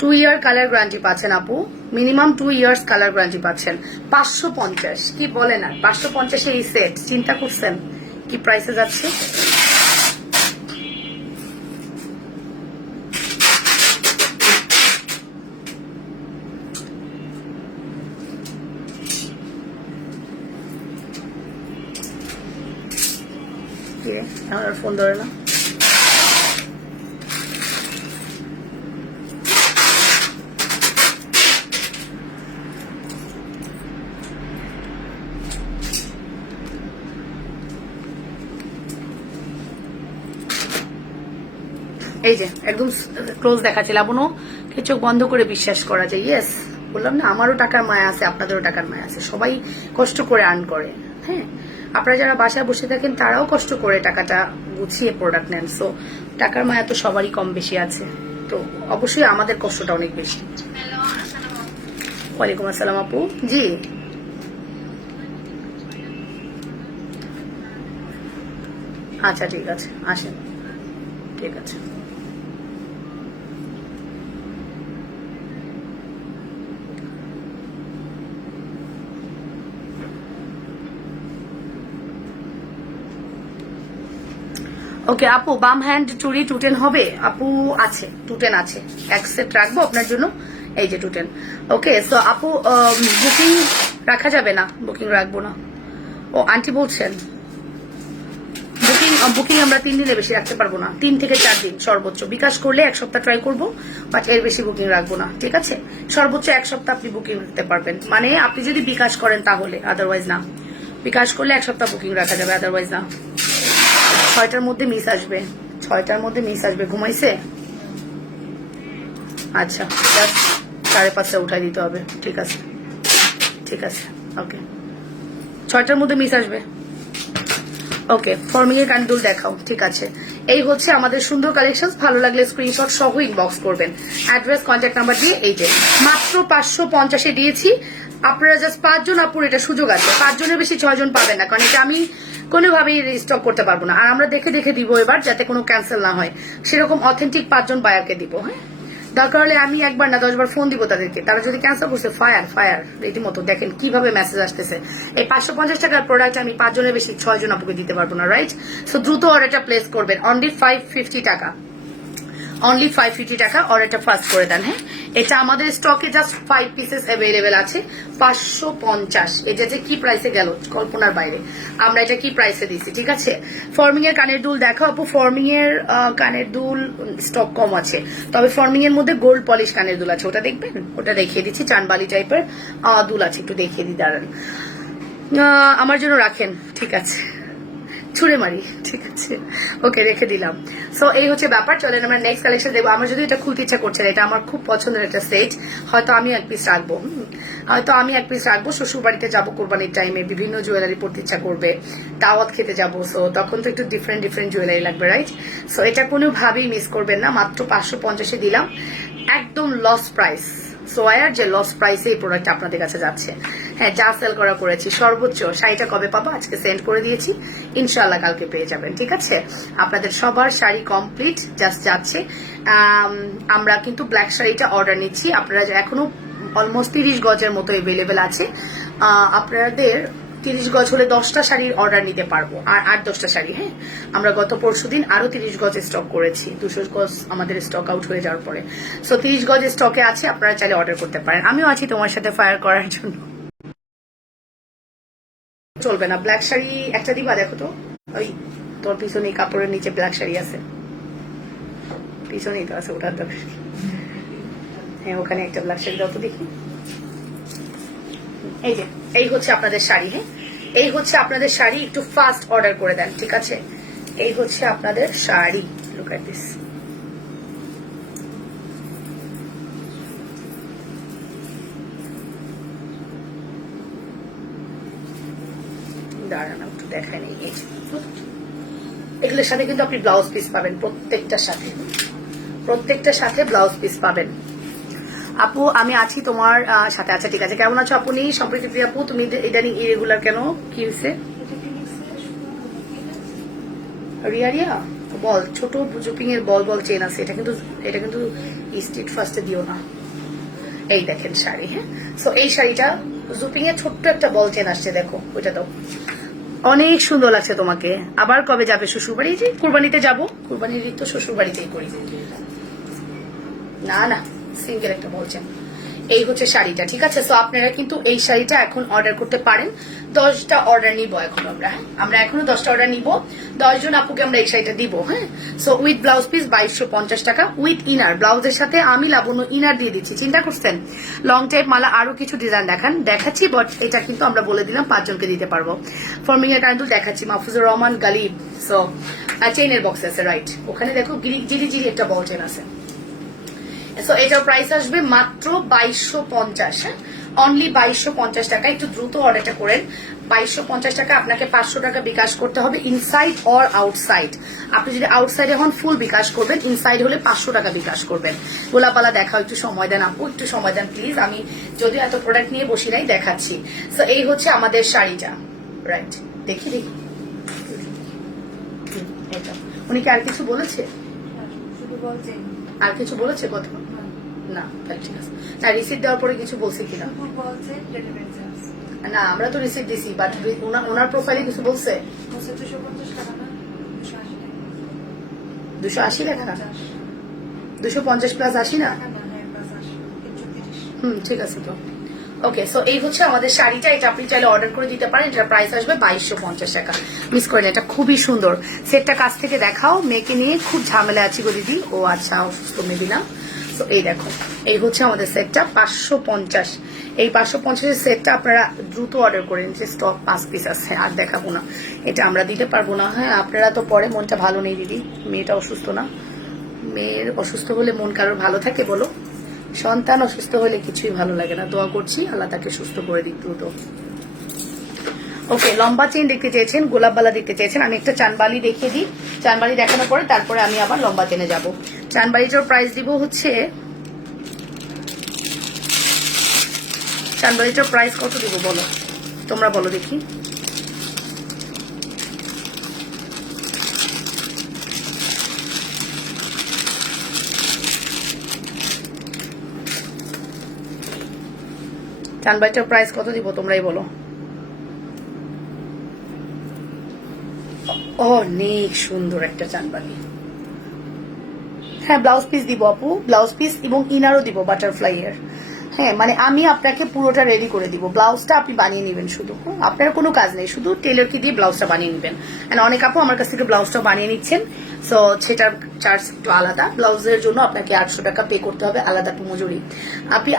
2 ইয়ার কালার গ্যারান্টি পাচ্ছেন আপু, মিনিমাম 2 ইয়ার্স কালার গ্যারান্টি পাচ্ছেন। 550, কি বলেন আর 550 এই সেট, চিন্তা করছেন কি প্রাইসে যাচ্ছে? আমার ফোন ধরে না। এই যে একদম ক্লোজ দেখাচ্ছে লাবণু, কি চোখ বন্ধ করে বিশ্বাস করা যায়। ইয়েস, বললাম না, আমারও টাকার মায়া আছে, আপনাদেরও টাকার মায়া আছে, সবাই কষ্ট করে আর্ন করে। হ্যাঁ, আপনারা যারা বাসায় বসে থাকেন তারাও কষ্ট করে টাকাটা গুছিয়ে প্রোডাক্ট নেন। সো টাকার মায়া তো সবারই কম বেশি আছে, তো অবশ্যই আমাদের কষ্টটা অনেক বেশি। ওয়ালাইকুম আসসালাম আপু। জি, আচ্ছা ঠিক আছে, আসেন, ঠিক আছে। ওকে আপু, বাম হ্যান্ড চুড়ি 210 হবে? আপু আছে, 210 আছে, এক সেট রাখবো আপনার জন্য, এই যে 210। ওকে, সো আপু বুকিং রাখা যাবে না? বুকিং রাখবো না? ও আন্টি বলছেন বুকিং আমরা 3 দিনে বেশি রাখতে পারবো না, 3 থেকে 4 দিন সর্বোচ্চ। বিকাশ করলে 1 সপ্তাহ ট্রাই করবো, বাট এর বেশি বুকিং রাখবো না, ঠিক আছে? সর্বোচ্চ 1 সপ্তাহ আপনি বুকিং রাখতে পারবেন, মানে আপনি যদি বিকাশ করেন তাহলে, আদারওয়াইজ না। বিকাশ করলে 1 সপ্তাহ বুকিং রাখা যাবে, আদারওয়াইজ না। 6টার মধ্যে মিস আসবে, 6টার মধ্যে মিস আসবে। ঘুমাইছে? আচ্ছা, 5:30 উঠাই দিতে হবে, ঠিক আছে, ঠিক আছে, ওকে। 6টার মধ্যে মিস আসবে, ওকে। ফর্মিং এর কানদুল দেখাও, ঠিক আছে। এই হচ্ছে আমাদের সুন্দর কালেকশন। ভালো লাগলে স্ক্রিনশট সহ ইনবক্স করবেন, অ্যাড্রেস কন্ট্যাক্ট নাম্বার দিয়ে। এই যে মাত্র 550 দিয়েছি, আপনারা জাস্ট 5 জন আপুর এটা সুযোগ আছে, 5 জনের বেশি 6 জন পাবেন না, কারণ এটা আমি কোনোভাবেই রিস্টক করতে পারবো না। আর আমরা দেখে দেখে দিব এবার, যাতে কোনো ক্যান্সেল না হয়, সেরকম অথেন্টিক 5 জন বায়ারকে দিব। হ্যাঁ, দরকার হলে আমি একবার না 10 বার ফোন দিব তাদেরকে, তারা যদি ক্যান্সেল করছে ফায়ার ফায়ার রীতিমতো। দেখেন কিভাবে মেসেজ আসতেছে। এই 550 টাকার প্রোডাক্ট আমি 5 জনের বেশি 6 জন আপুকে দিতে পারবো না, রাইট? সো দ্রুত অর্ডারটা প্লেস করবেন, অনলি 550 টাকা, অনলি 550 টাকা অর্ডারটা ফার্স্ট করে দেন। হ্যাঁ, এটা আমাদের স্টকে জাস্ট 5 পিসেস অ্যাভেলেবেল আছে। 550, এটা যে কি প্রাইসে গেল কল্পনার বাইরে। আমরা এটা কি প্রাইসে দিছি, ঠিক আছে? ফর্মিং এর কানের দুল দেখো আপু, ফর্মিং এর কানের দুল স্টক কম আছে, তবে ফর্মিং এর মধ্যে গোল্ড পলিশ কানের দুল আছে, ওটা দেখবেন, ওটা দেখিয়ে দিচ্ছি। চানবালি টাইপের দুল আছে, একটু দেখিয়ে দিই, দাঁড়ান। আমার জন্য রাখেন, ঠিক আছে, ছুড়ে মারি, ঠিক আছে, ওকে, রেখে দিলাম। সো এই হচ্ছে ব্যাপার। চলেন আমরা নেক্সট কালেকশন দেখবো। আমার যদি এটা খুলতে ইচ্ছা করছে, এটা আমার খুব পছন্দের একটা সেট, হয়তো আমি 1 পিস রাখবো, হয়তো আমি 1 পিস রাখবো। শ্বশুর বাড়িতে যাবো কোরবানির টাইমে, বিভিন্ন জুয়েলারি পড়তে ইচ্ছা করবে, দাওয়াত খেতে যাবো, সো তখন তো একটু ডিফারেন্ট ডিফারেন্ট জুয়েলারি লাগবে, রাইট? সো এটা কোনোভাবেই মিস করবেন না, মাত্র 550 দিলাম, একদম লস প্রাইস। সোয়ার যে লস প্রাইসে এই প্রোডাক্ট আপনাদের কাছে যাচ্ছে। হ্যাঁ, যা সেল করা করেছি সর্বোচ্চ। শাড়িটা কবে পাবো? আজকে সেন্ড করে দিয়েছি, ইনশাআল্লাহ কালকে পেয়ে যাবেন, ঠিক আছে? আপনাদের সবার শাড়ি কমপ্লিট, জাস্ট যাচ্ছে। আমরা কিন্তু ব্ল্যাক শাড়িটা অর্ডার নিচ্ছি, আপনারা এখনো অলমোস্ট 30 গজের মতো এভেলেবেল আছে। আপনাদের 30 গজ হলে 10টা শাড়ির অর্ডার নিতে পারবো, আর 8-10টা শাড়ি। হ্যাঁ, আমরা গত পরশুদিন আরো 30 গজ স্টক করেছি, 200 গজ আমাদের স্টক আউট হয়ে যাওয়ার পরে। সো 30 গজ স্টকে আছে, আপনারা চাইলে অর্ডার করতে পারেন। আমিও আছি তোমার সাথে ফায়ার করার জন্য। চলবে না ব্ল্যাক শাড়ি একটা দিবা? দেখো তো, ওই তোর পিছনে কাপড়ের নিচে ব্ল্যাক শাড়ি আছে, পিছনেই তো আছে, ওটার দরকার। হ্যাঁ, ওখানে একটা ব্ল্যাক শাড়ি দাও তো দেখি। এই যে এই হচ্ছে আপনাদের শাড়ি। হ্যাঁ, এই হচ্ছে আপনাদের শাড়ি, একটু ফাস্ট অর্ডার করে দেন, ঠিক আছে? এই হচ্ছে আপনাদের শাড়ি, লুক এট দিস। দাঁড়ান একটু দেখায় নেই। এগুলোর সাথে কিন্তু আপনি ব্লাউজ পিস পাবেন, প্রত্যেকটার সাথে, প্রত্যেকটার সাথে ব্লাউজ পিস পাবেন। আপু আমি আছি তোমার সাথে। আচ্ছা ঠিক আছে, কেমন আছো আপনি? সম্প্রীতি প্রিয়া আপু, তুমি ইদানিং ইরেগুলার কেন, কি হয়েছে? রিয়া রিয়া বল, ছোট জুপিং এর বল বল চেন আছে, এটা কিন্তু স্ট্রিট ফার্স্টে দিও না। এই দেখেন শাড়ি, হ্যাঁ। সো এই শাড়িটা জুপিং এর ছোট্ট একটা বল চেন আসছে, দেখো ওইটা দাও। অনেক সুন্দর লাগছে তোমাকে। আবার কবে যাবে শ্বশুর বাড়ি? যে কুরবানিতে যাবো, কুরবানির ঈদ তো শ্বশুর বাড়িতেই করি। না না, সিঙ্গেল একটা বলছেন। এই হচ্ছে শাড়িটা, ঠিক আছে। সো আপনারা কিন্তু এই শাড়িটা এখন অর্ডার করতে পারেন। 10টা অর্ডার নিব এখন আমরা এখনো 10টা অর্ডার নিব। 10 জন আপুকে আমরা এই শাড়িটা দিব, হ্যাঁ। সো উইথ ব্লাউজ পিস 2250 টাকা, উইথ ইনার। ব্লাউজের সাথে আমি লাবণ্য ইনার দিয়ে দিচ্ছি, চিন্তা করছেন? লং টাইপ মালা আরো কিছু ডিজাইন দেখাচ্ছি, বাট এটা কিন্তু আমরা বলে দিলাম 5 জনকে দিতে পারবো। ফর্মিং এর কারণ দেখাচ্ছি, মাহফুজুর রহমান গালিব। সো চেইনের বক্স আছে, রাইট, ওখানে দেখো জিরি জিরি একটা বল চেন আছে। সো এটার প্রাইস আসবে মাত্র 2250, হ্যাঁ, অনলি 2250 টাকা। একটু দ্রুত অর্ডারটা করেন। 2250 টাকা। আপনাকে 500 টাকা বিকাশ করতে হবে, ইনসাইড অর আউটসাইড। আপনি যদি আউটসাইডে হন ফুল বিকাশ করবেন, ইনসাইড হলে 500 টাকা বিকাশ করবেন। গোলাপালা দেখাও, একটু সময় দেন আপু, একটু সময় দেন প্লিজ। আমি যদিও এত প্রোডাক্ট নিয়ে বসি নাই, দেখাচ্ছি। সো এই হচ্ছে আমাদের শাড়িটা, রাইট। দেখি এটা উনি কি আর কিছু বলেছে? আর কিছু বলেছে কথা? না, তাহলে ঠিক আছে। না, রিসিপ্ট দেওয়ার পরে কিছু বলছে কিনা? না, আমরা তো রিসিপ্ট দিছি, বাট ওনার প্রোফাইলে কিছু বলছে? 280 লেখা, 250 প্লাস 80 না? ঠিক আছে তো। ওকে, সো এই হচ্ছে আমাদের শাড়িটা। এটা আপনি চাইলে অর্ডার করে দিতে পারেন। এটার প্রাইস আসবে 2250 টাকা। মিস করেন, এটা খুবই সুন্দর। সেটটা কাছ থেকে দেখাও। মেয়েকে নিয়ে খুব ঝামেলা আছি গো দিদি। ও আচ্ছা, অসুস্থ মেবি না। তো এই দেখো, এই হচ্ছে আমাদের সেটটা 550। এই 550 এর সেটটা আপনারা দ্রুত অর্ডার করেন, যে স্টক 5 পিস আছে, আর দেখাবো না, এটা আমরা দিতে পারবো না। হ্যাঁ, আপনারা তো পরে, মনটা ভালো নেই দিদি, মেয়েটা অসুস্থ না? মেয়ের অসুস্থ হলে মন কারোর ভালো থাকে বলো? সন্তান অসুস্থ হলে কিছুই ভালো লাগে না। দোয়া করছি আল্লাহ তাকে সুস্থ করে দিক দ্রুত। ওকে, লম্বা চেন দেখতে চেয়েছেন, গোলাপবালা দেখতে চেয়েছেন। আমি একটা চানবালি দেখিয়ে দিই। চানবালি দেখানোর পরে তারপরে আমি আবার লম্বা চেনে যাব। চানবালিটার প্রাইস দিব হচ্ছে, চানবালিটার প্রাইস কত দিব বলো, তোমরা বলো দেখি। চানবালিটার প্রাইস কত দিব তোমরাই বলো। অনেক সুন্দর একটা চানবালি। হ্যাঁ, ব্লাউজ পিস দিব আপু, ব্লাউজ পিস এবং ইনারও দিব বাটারফ্লাই এর। হ্যাঁ, মানে আমি আপনাকে পুরোটা রেডি করে দিব। ব্লাউজটা আপনি বানিয়ে নেবেন শুধু, আপনার কোনো কাজ নেই, শুধু টেলরকে দিয়ে ব্লাউজটা বানিয়ে নেবেন। অনেক আপু আমার কাছ থেকে ব্লাউজটা বানিয়ে নিচ্ছেন। সো সেটার চার্জ একটু আলাদা। ব্লাউজের জন্য আপনাকে 800 টাকা পে করতে হবে, আলাদা মজুরি।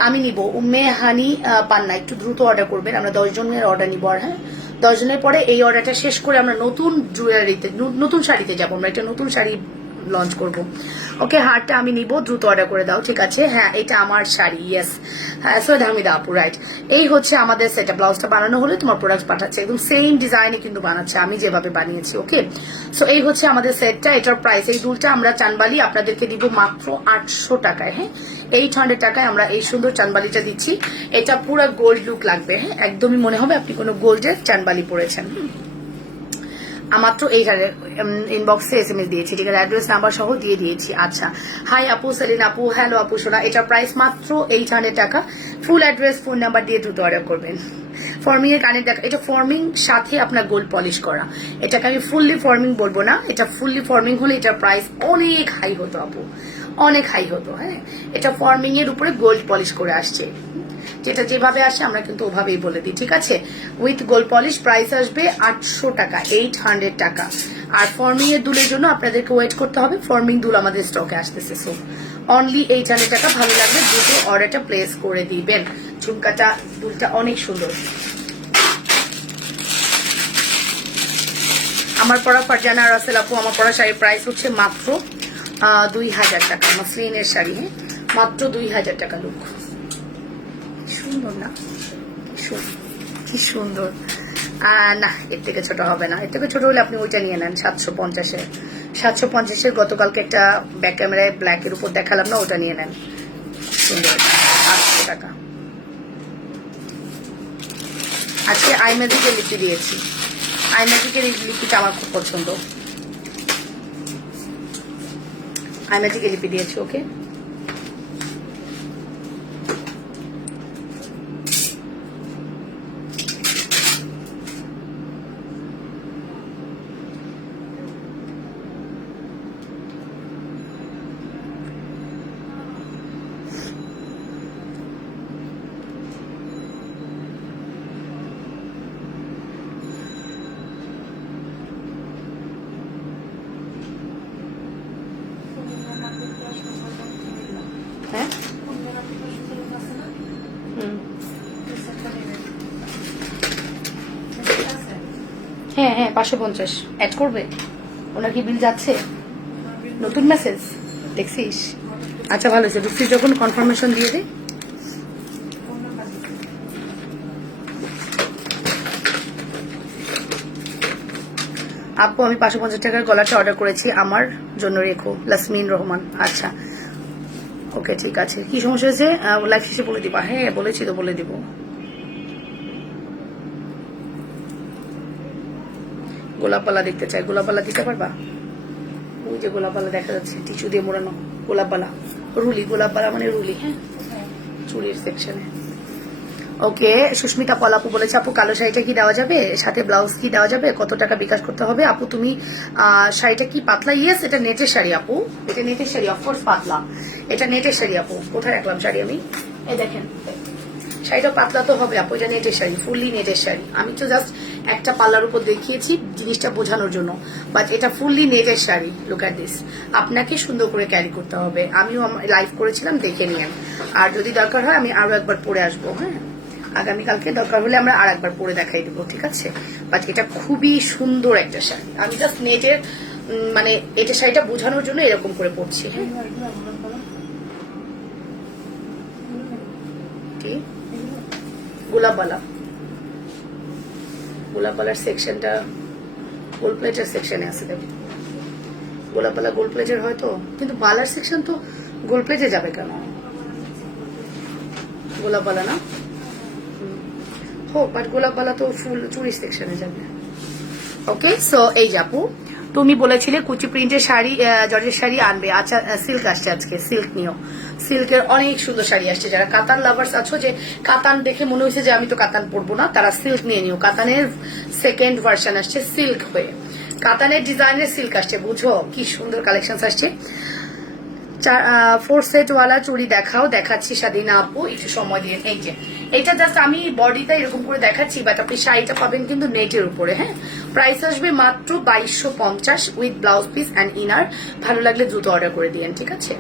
আমি নিব উম্মে হানি পান্না, একটু দ্রুত অর্ডার করবেন। আমরা 10 জনের অর্ডার নিব। আর হ্যাঁ, 10 জনের পরে এই অর্ডারটা শেষ করে আমরা নতুন জুয়েলারিতে, নতুন শাড়িতে যাবো। আমরা একটা নতুন শাড়ি লঞ্চ করব। ওকে, হারটা আমি নিব, দ্রুত অর্ডার করে দাও, ঠিক আছে? হ্যাঁ, এটা আমার শাড়ি, ইয়েস। হ্যাঁ, সৈয়দ হামিদা আপু, রাইট। এই হচ্ছে আমাদের সেটা। ব্লাউজটা বানানো হলে তোমার প্রোডাক্ট পাঠাচ্ছে, একদম সেম ডিজাইনে কিন্তু বানাচ্ছে, আমি যেভাবে বানিয়েছি। ওকে, সো এই হচ্ছে আমাদের সেটটা। এটার প্রাইস, এই দুলটা আমরা চানবালি আপনাদেরকে দিব মাত্র 800 টাকায়। হ্যাঁ, 800 টাকায় আমরা এই সুন্দর চানবালিটা দিচ্ছি। এটা পুরো গোল্ড লুক লাগবে। হ্যাঁ, একদমই মনে হবে আপনি কোনো গোল্ডের চানবালি পরেছেন। মাত্র 800 ইনবক্সে SMS দিয়েছি, ঠিক আছে? অ্যাড্রেস নাম্বার সহ দিয়ে দিয়েছি। আচ্ছা, হাই আপু, সেলিন আপু, হ্যালো আপু সোনা। এটার প্রাইস মাত্র 800 টাকা। ফুল অ্যাড্রেস, ফোন নাম্বার দিয়ে দ্রুত অর্ডার করবেন। ফর্মিং এর কানের দেখা, এটা ফর্মিং সাথে আপনার গোল্ড পলিশ করা। এটাকে আমি ফুললি ফর্মিং বলবো না, এটা ফুললি ফর্মিং হলে এটার প্রাইস অনেক হাই হতো আপু, অনেক হাই হতো। হ্যাঁ, এটা ফর্মিং এর উপরে গোল্ড পলিশ করে আসছে, যেটা যেভাবে আসে আমরা কিন্তু ওভাবেই বলে দিই, ঠিক আছে? উইথ গোল্ড পলিশ প্রাইস আসবে 800 টাকা, 800 টাকা। আর ফর্মিং এর দুলের জন্য আপনাদেরকে ওয়েট করতে হবে, ফর্মিং দুল আমাদের স্টকে আসতেছে। সো অনলি 800 টাকা। ভালো লাগবে দ্রুত অর্ডারটা প্লেস করে দিবেন। ঝুমকাটা, দুলটা অনেক সুন্দর। আমার পরা ফারজানা রাসেল আপু, আমার পরা শাড়ির প্রাইস হচ্ছে মাত্র 2000 টাকা। মসলিনের শাড়ি, হ্যাঁ, মাত্র 2000 টাকা। লুক সুন্দর না? কি সুন্দর। না, এর থেকে ছোট হবে না। এর থেকে ছোট হলে আপনি ওইটা নিয়ে নেন 750-এর। 750-এর গতকালকে একটা ব্যাক ক্যামেরায় ব্ল্যাকের উপর দেখালাম না, ওটা নিয়ে নেন। সুন্দর, 800 টাকা। আজকে আই ম্যাজিকের লিপি দিয়েছি। আই ম্যাজিকের এই লিপিটা আমার খুব পছন্দ। আইম্যাজিকে লিপি দিয়েছি। ওকে, হ্যাঁ হ্যাঁ হ্যাঁ 550 অ্যাড করবে। ওনার কি বিল যাচ্ছে? নতুন মেসেজ দেখছিস? আচ্ছা ভালো হয়েছে, ঢুকছিস যখন কনফার্মেশন দিয়ে দে। আপু আমি 550 টাকার গলাটা অর্ডার করেছি, আমার জন্য রেখো। লাসমিন রহমান। আচ্ছা ওকে ঠিক আছে। কি সমস্যা হয়েছে লাইফ শেষে বলে দিবা। হ্যাঁ বলেছি তো, বলে দিব। গোলাপবালা দেখতে চাই, গোলাপবালা দিতে পারবা? ওই যে গোলাপবালা দেখা যাচ্ছে টিস্যু দিয়ে মোড়ানো গোলাপবালা, রুলি গোলাপবালা মানে রুলি। হ্যাঁ চুড়ির সেকশনে। ওকে সুস্মিতা পল আপু বলেছে আপু কালো শাড়িটা কি দেওয়া যাবে, সাথে ব্লাউজ কি দেওয়া যাবে, কত টাকা বিকাশ করতে হবে? আপু তুমি শাড়িটা কি পাতলা? ইয়েস এটা নেটের শাড়ি আপু, এটা নেটের শাড়ি, অফকোর্স পাতলা, এটা নেটের শাড়ি আপু। কোথায় রাখলাম শাড়ি আমি? এই দেখেন শাড়িটা পাতলা তো হবে আপু, এটা নেটের শাড়ি, ফুললি নেটের শাড়ি। আমি তো জাস্ট একটা পাল্লার উপর দেখিয়েছি জিনিসটা বোঝানোর জন্য, বাট এটা ফুললি নেটের শাড়ি। Look at this. আপনাকে সুন্দর করে ক্যারি করতে হবে। আমিও লাইভ করেছিলাম, দেখে নিয়েন। আর যদি দরকার হয় আমি আরো একবার পরে আসবো। হ্যাঁ আগামীকালকে দরকার হলে আমরা আর একবার পরে দেখাই দেবো, ঠিক আছে? বাট এটা খুবই সুন্দর একটা শাড়ি। আমি জাস্ট নেটের মানে এটা শাড়িটা বোঝানোর জন্য এরকম করে পরছি। হ্যাঁ ঠিক গোলাপবালা, গোলাপবালার সেকশনটা গোল প্লেটের সেকশনে আছে। দেখুন গোলাপবালা গোল প্লেটের হয়তো, কিন্তু বালার সেকশন তো গোল প্লেটে যাবে কেন? গোলাপবালা না হোক, বাট গোলাপবালা তো ফুল চুরি সেকশনে যাবে। ওকে সো এই যাপু তুমি বলেছিলে কুচি প্রিন্টের শাড়ি জর্জের শাড়ি আনবে। আচ্ছা সিল্ক আসছে আজকে, সিল্ক নিও। সিল্কের অনেক সুন্দর শাড়ি আসছে। যারা কাতান লাভার্স আছো, যে কাতান দেখে মনে হয়েছে যে আমি তো কাতান পরবো না, তারা সিল্ক নিয়ে নিও। কাতানের সেকেন্ড ভার্সন আসছে সিল্ক হয়ে, কাতানের ডিজাইনের সিল্ক আসছে। বুঝো কি সুন্দর কালেকশন আসছে। 4 সেট ওয়ালা চুড়ি দেখাও। দেখাচ্ছি স্বাধীনা আপু, একটু সময় দিয়ে। এই যে এটা জাস্ট আমি বডিটা এরকম করে দেখাচ্ছি, বাট আপনি শাড়িটা পাবেন কিন্তু নেটের উপরে। হ্যাঁ প্রাইস আসবে মাত্র 2250 with blouse piece and inner. ভালো লাগলে দ্রুত অর্ডার করে দিয়েন, ঠিক আছে?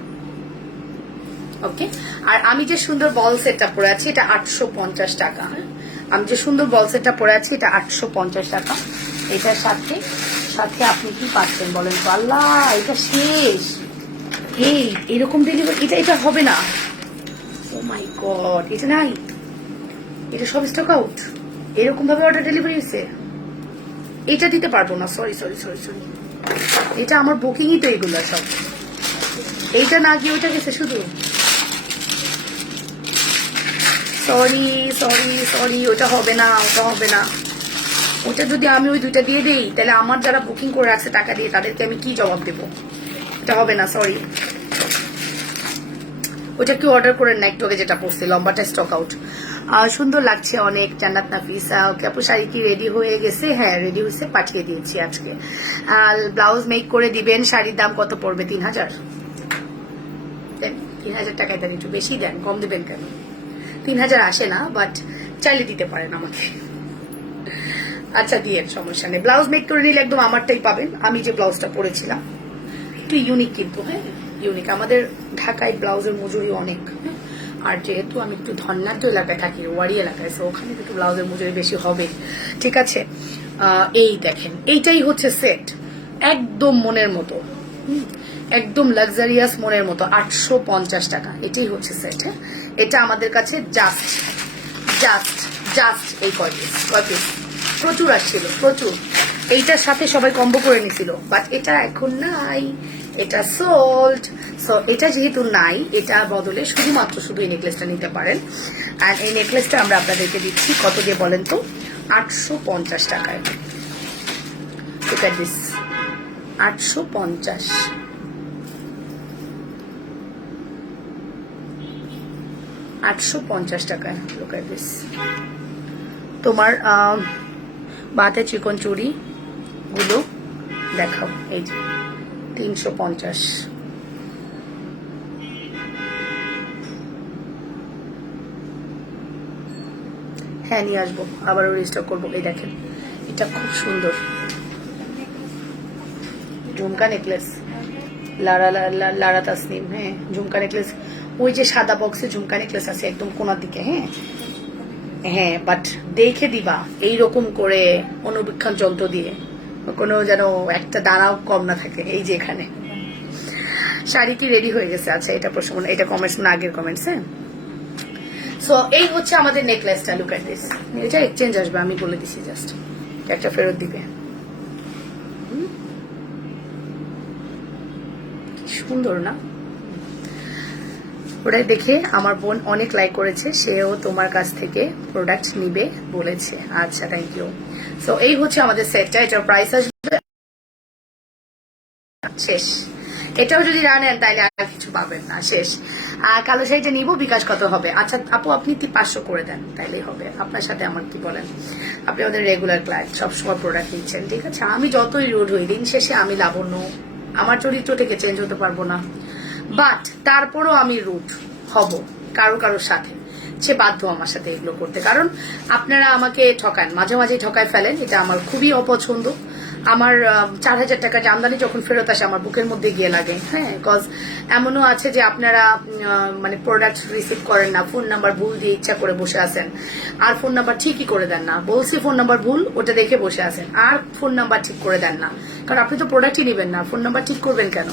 ওকে আর আমি যে সুন্দর বল সেটটা পরে আছি এটা 850 টাকা। হ্যাঁ আমি যে সুন্দর বল সেটটা পরে আছি এটা 850 টাকা। এটার সাথে সাথে আপনি কি পাচ্ছেন বলেন তো? আল্লাহ এটা শেষ। এই এরকম ডেলিভারি এটা হবে না। ও মাই গড এটা নাই, এটা সব স্টক আউট। এরকম ভাবে অর্ডার ডেলিভারি হয়েছে, এটা দিতে পারবো না। সরি সরি সরি সরি, এটা আমার বুকিংই তো এগুলো সব। এইটা না গিয়ে ওইটা গেছে শুধু। সরি সরি সরি, ওটা হবে না, ওটা হবে না। ওটা যদি আমি ওই দুইটা দিয়ে দিই তাহলে আমার যারা বুকিং করে রাখছে টাকা দিয়ে তাদেরকে আমি কি জবাব দেবো? এটা হবে না, সরি। ওটা কেউ অর্ডার করেন না, একটু আগে যেটা পড়ছে লম্বাটা স্টক আউট। সুন্দর লাগছে অনেক। জান্নাত নাফিসা ওকে আপু শাড়ি কি রেডি হয়ে গেছে? হ্যাঁ রেডি হয়েছে, পাঠিয়ে দিয়েছি আজকে। ব্লাউজ মেক করে দিবেন। শাড়ির দাম কত পড়বে? 3000 দেন। 3000 টাকায় দেন, একটু বেশি দেন, কম দেবেন কেন? 3000 আসে না, বাট চাইলে দিতে পারেন আমাকে। আচ্ছা দিয়ে সমস্যা নেই। ব্লাউজ মেক করে নিলে একদম আমারটাই পাবেন। আমি যে ব্লাউজটা পরেছিলাম একটু ইউনিক, কিন্তু হ্যাঁ ইউনিক। আমাদের ঢাকায় ব্লাউজের মজুরি অনেক। আর যেহেতু আমি একটু ধন্যাঢ্য এলাকায় থাকি, ওয়ারি এলাকায়, তো ওখানে একটু ব্লাউজের মজুরি বেশি হবে, ঠিক আছে? এই দেখেন এইটাই হচ্ছে সেট, একদম মনের মতো, একদম লাক্সারিয়াস মনের মতো। 850 টাকা, এটাই হচ্ছে সেট। হ্যাঁ এটা আমাদের কাছে জাস্ট জাস্ট জাস্ট এই কয় পিস প্রচুর আসছিল, প্রচুর। এইটার সাথে সবাই কম্বো করে নিছিল, বাট এটা এখন নাই, এটা সোল্ড। সো এটা যেহেতু নাই, এটা বদলে শুধুমাত্র শুধু এই নেকলেসটা নিতে পারেন। আর এই নেকলেসটা আমরা আপনাদেরকে দিচ্ছি কত দিয়ে বলেন তো? 850 টাকায়। Look at this, 850। 850 টাকায়। Look at this. তোমার বাতে চিকন চুড়ি গুলো দেখাও, এই যে 350। হ্যাঁ নিয়ে আসবো, আবারও রিস্টক করবো। এই দেখেন, এটা খুব সুন্দর ঝুমকা নেকলেস, লারা তাসনিম। হ্যাঁ ঝুমকা নেকলেস, ওই যে সাদা বক্সে ঝুমকা নেকলেস আছে একদম কোনার দিকে। হ্যাঁ হ্যাঁ, বাট দেখে দিবা এইরকম করে অনুবীক্ষণ যন্ত্র দিয়ে, কোনো যেন একটা দানাও কম না থাকে। এই যে এখানে শাড়ি কি রেডি হয়ে গেছে? আচ্ছা এটা প্রশ্ন, এটা কমেন্টস না আগের কমেন্টস। হ্যাঁ, সো এই হচ্ছে আমাদের নেকলেসটা। Look at this. এটা এক্সচেঞ্জ আসবে, আমি বলে দিছি, জাস্ট একটা ফেরত দিবে। সুন্দর না? ওটাই দেখে আমার বোন অনেক লাইক করেছে, সেও তোমার কাছ থেকে প্রোডাক্ট নিবে বলেছে। আচ্ছা থ্যাংক ইউ। সো এই হচ্ছে আমাদের সেটটা, এটার প্রাইস আসবে শেষ। এটাও যদি না নেন তাহলে আর কিছু পাবেন না, শেষ। আর কালো শাড়িটা নিবো, বিকাশ কত হবে? আচ্ছা আপু আপনি 500 করে দেন, তাইলেই হবে। আপনার সাথে আমার কি বলেন, আপনি আমাদের রেগুলার ক্লায়েন্ট, সবসময় প্রোডাক্ট নিচ্ছেন, ঠিক আছে। আমি যতই রুড হই, দিন শেষে আমি লাবণ্য, আমার চরিত্র থেকে চেঞ্জ হতে পারবো না, বাট তারপরও আমি রুড হব কারোর সাথে। সে বাধ্য আমার সাথে এগুলো করতে, কারণ আপনারা আমাকে ঠকান, মাঝে মাঝে ঠকায় ফেলেন, এটা আমার খুবই অপছন্দ। আমার 4000 টাকা আমদানি যখন ফেরত আসে আমার বুকের মধ্যে গিয়ে লাগে। হ্যাঁ, বিকজ এমনও আছে যে আপনারা মানে প্রোডাক্ট রিসিভ করেন না, ফোন নাম্বার ভুল দিয়ে ইচ্ছা করে বসে আছেন, আর ফোন নাম্বার ঠিকই করে দেন না। বলছি ফোন নাম্বার ভুল, ওটা দেখে বসে আছেন, আর ফোন নাম্বার ঠিক করে দেন না, কারণ আপনি তো প্রোডাক্টই নেবেন না, ফোন নাম্বার ঠিক করবেন কেন?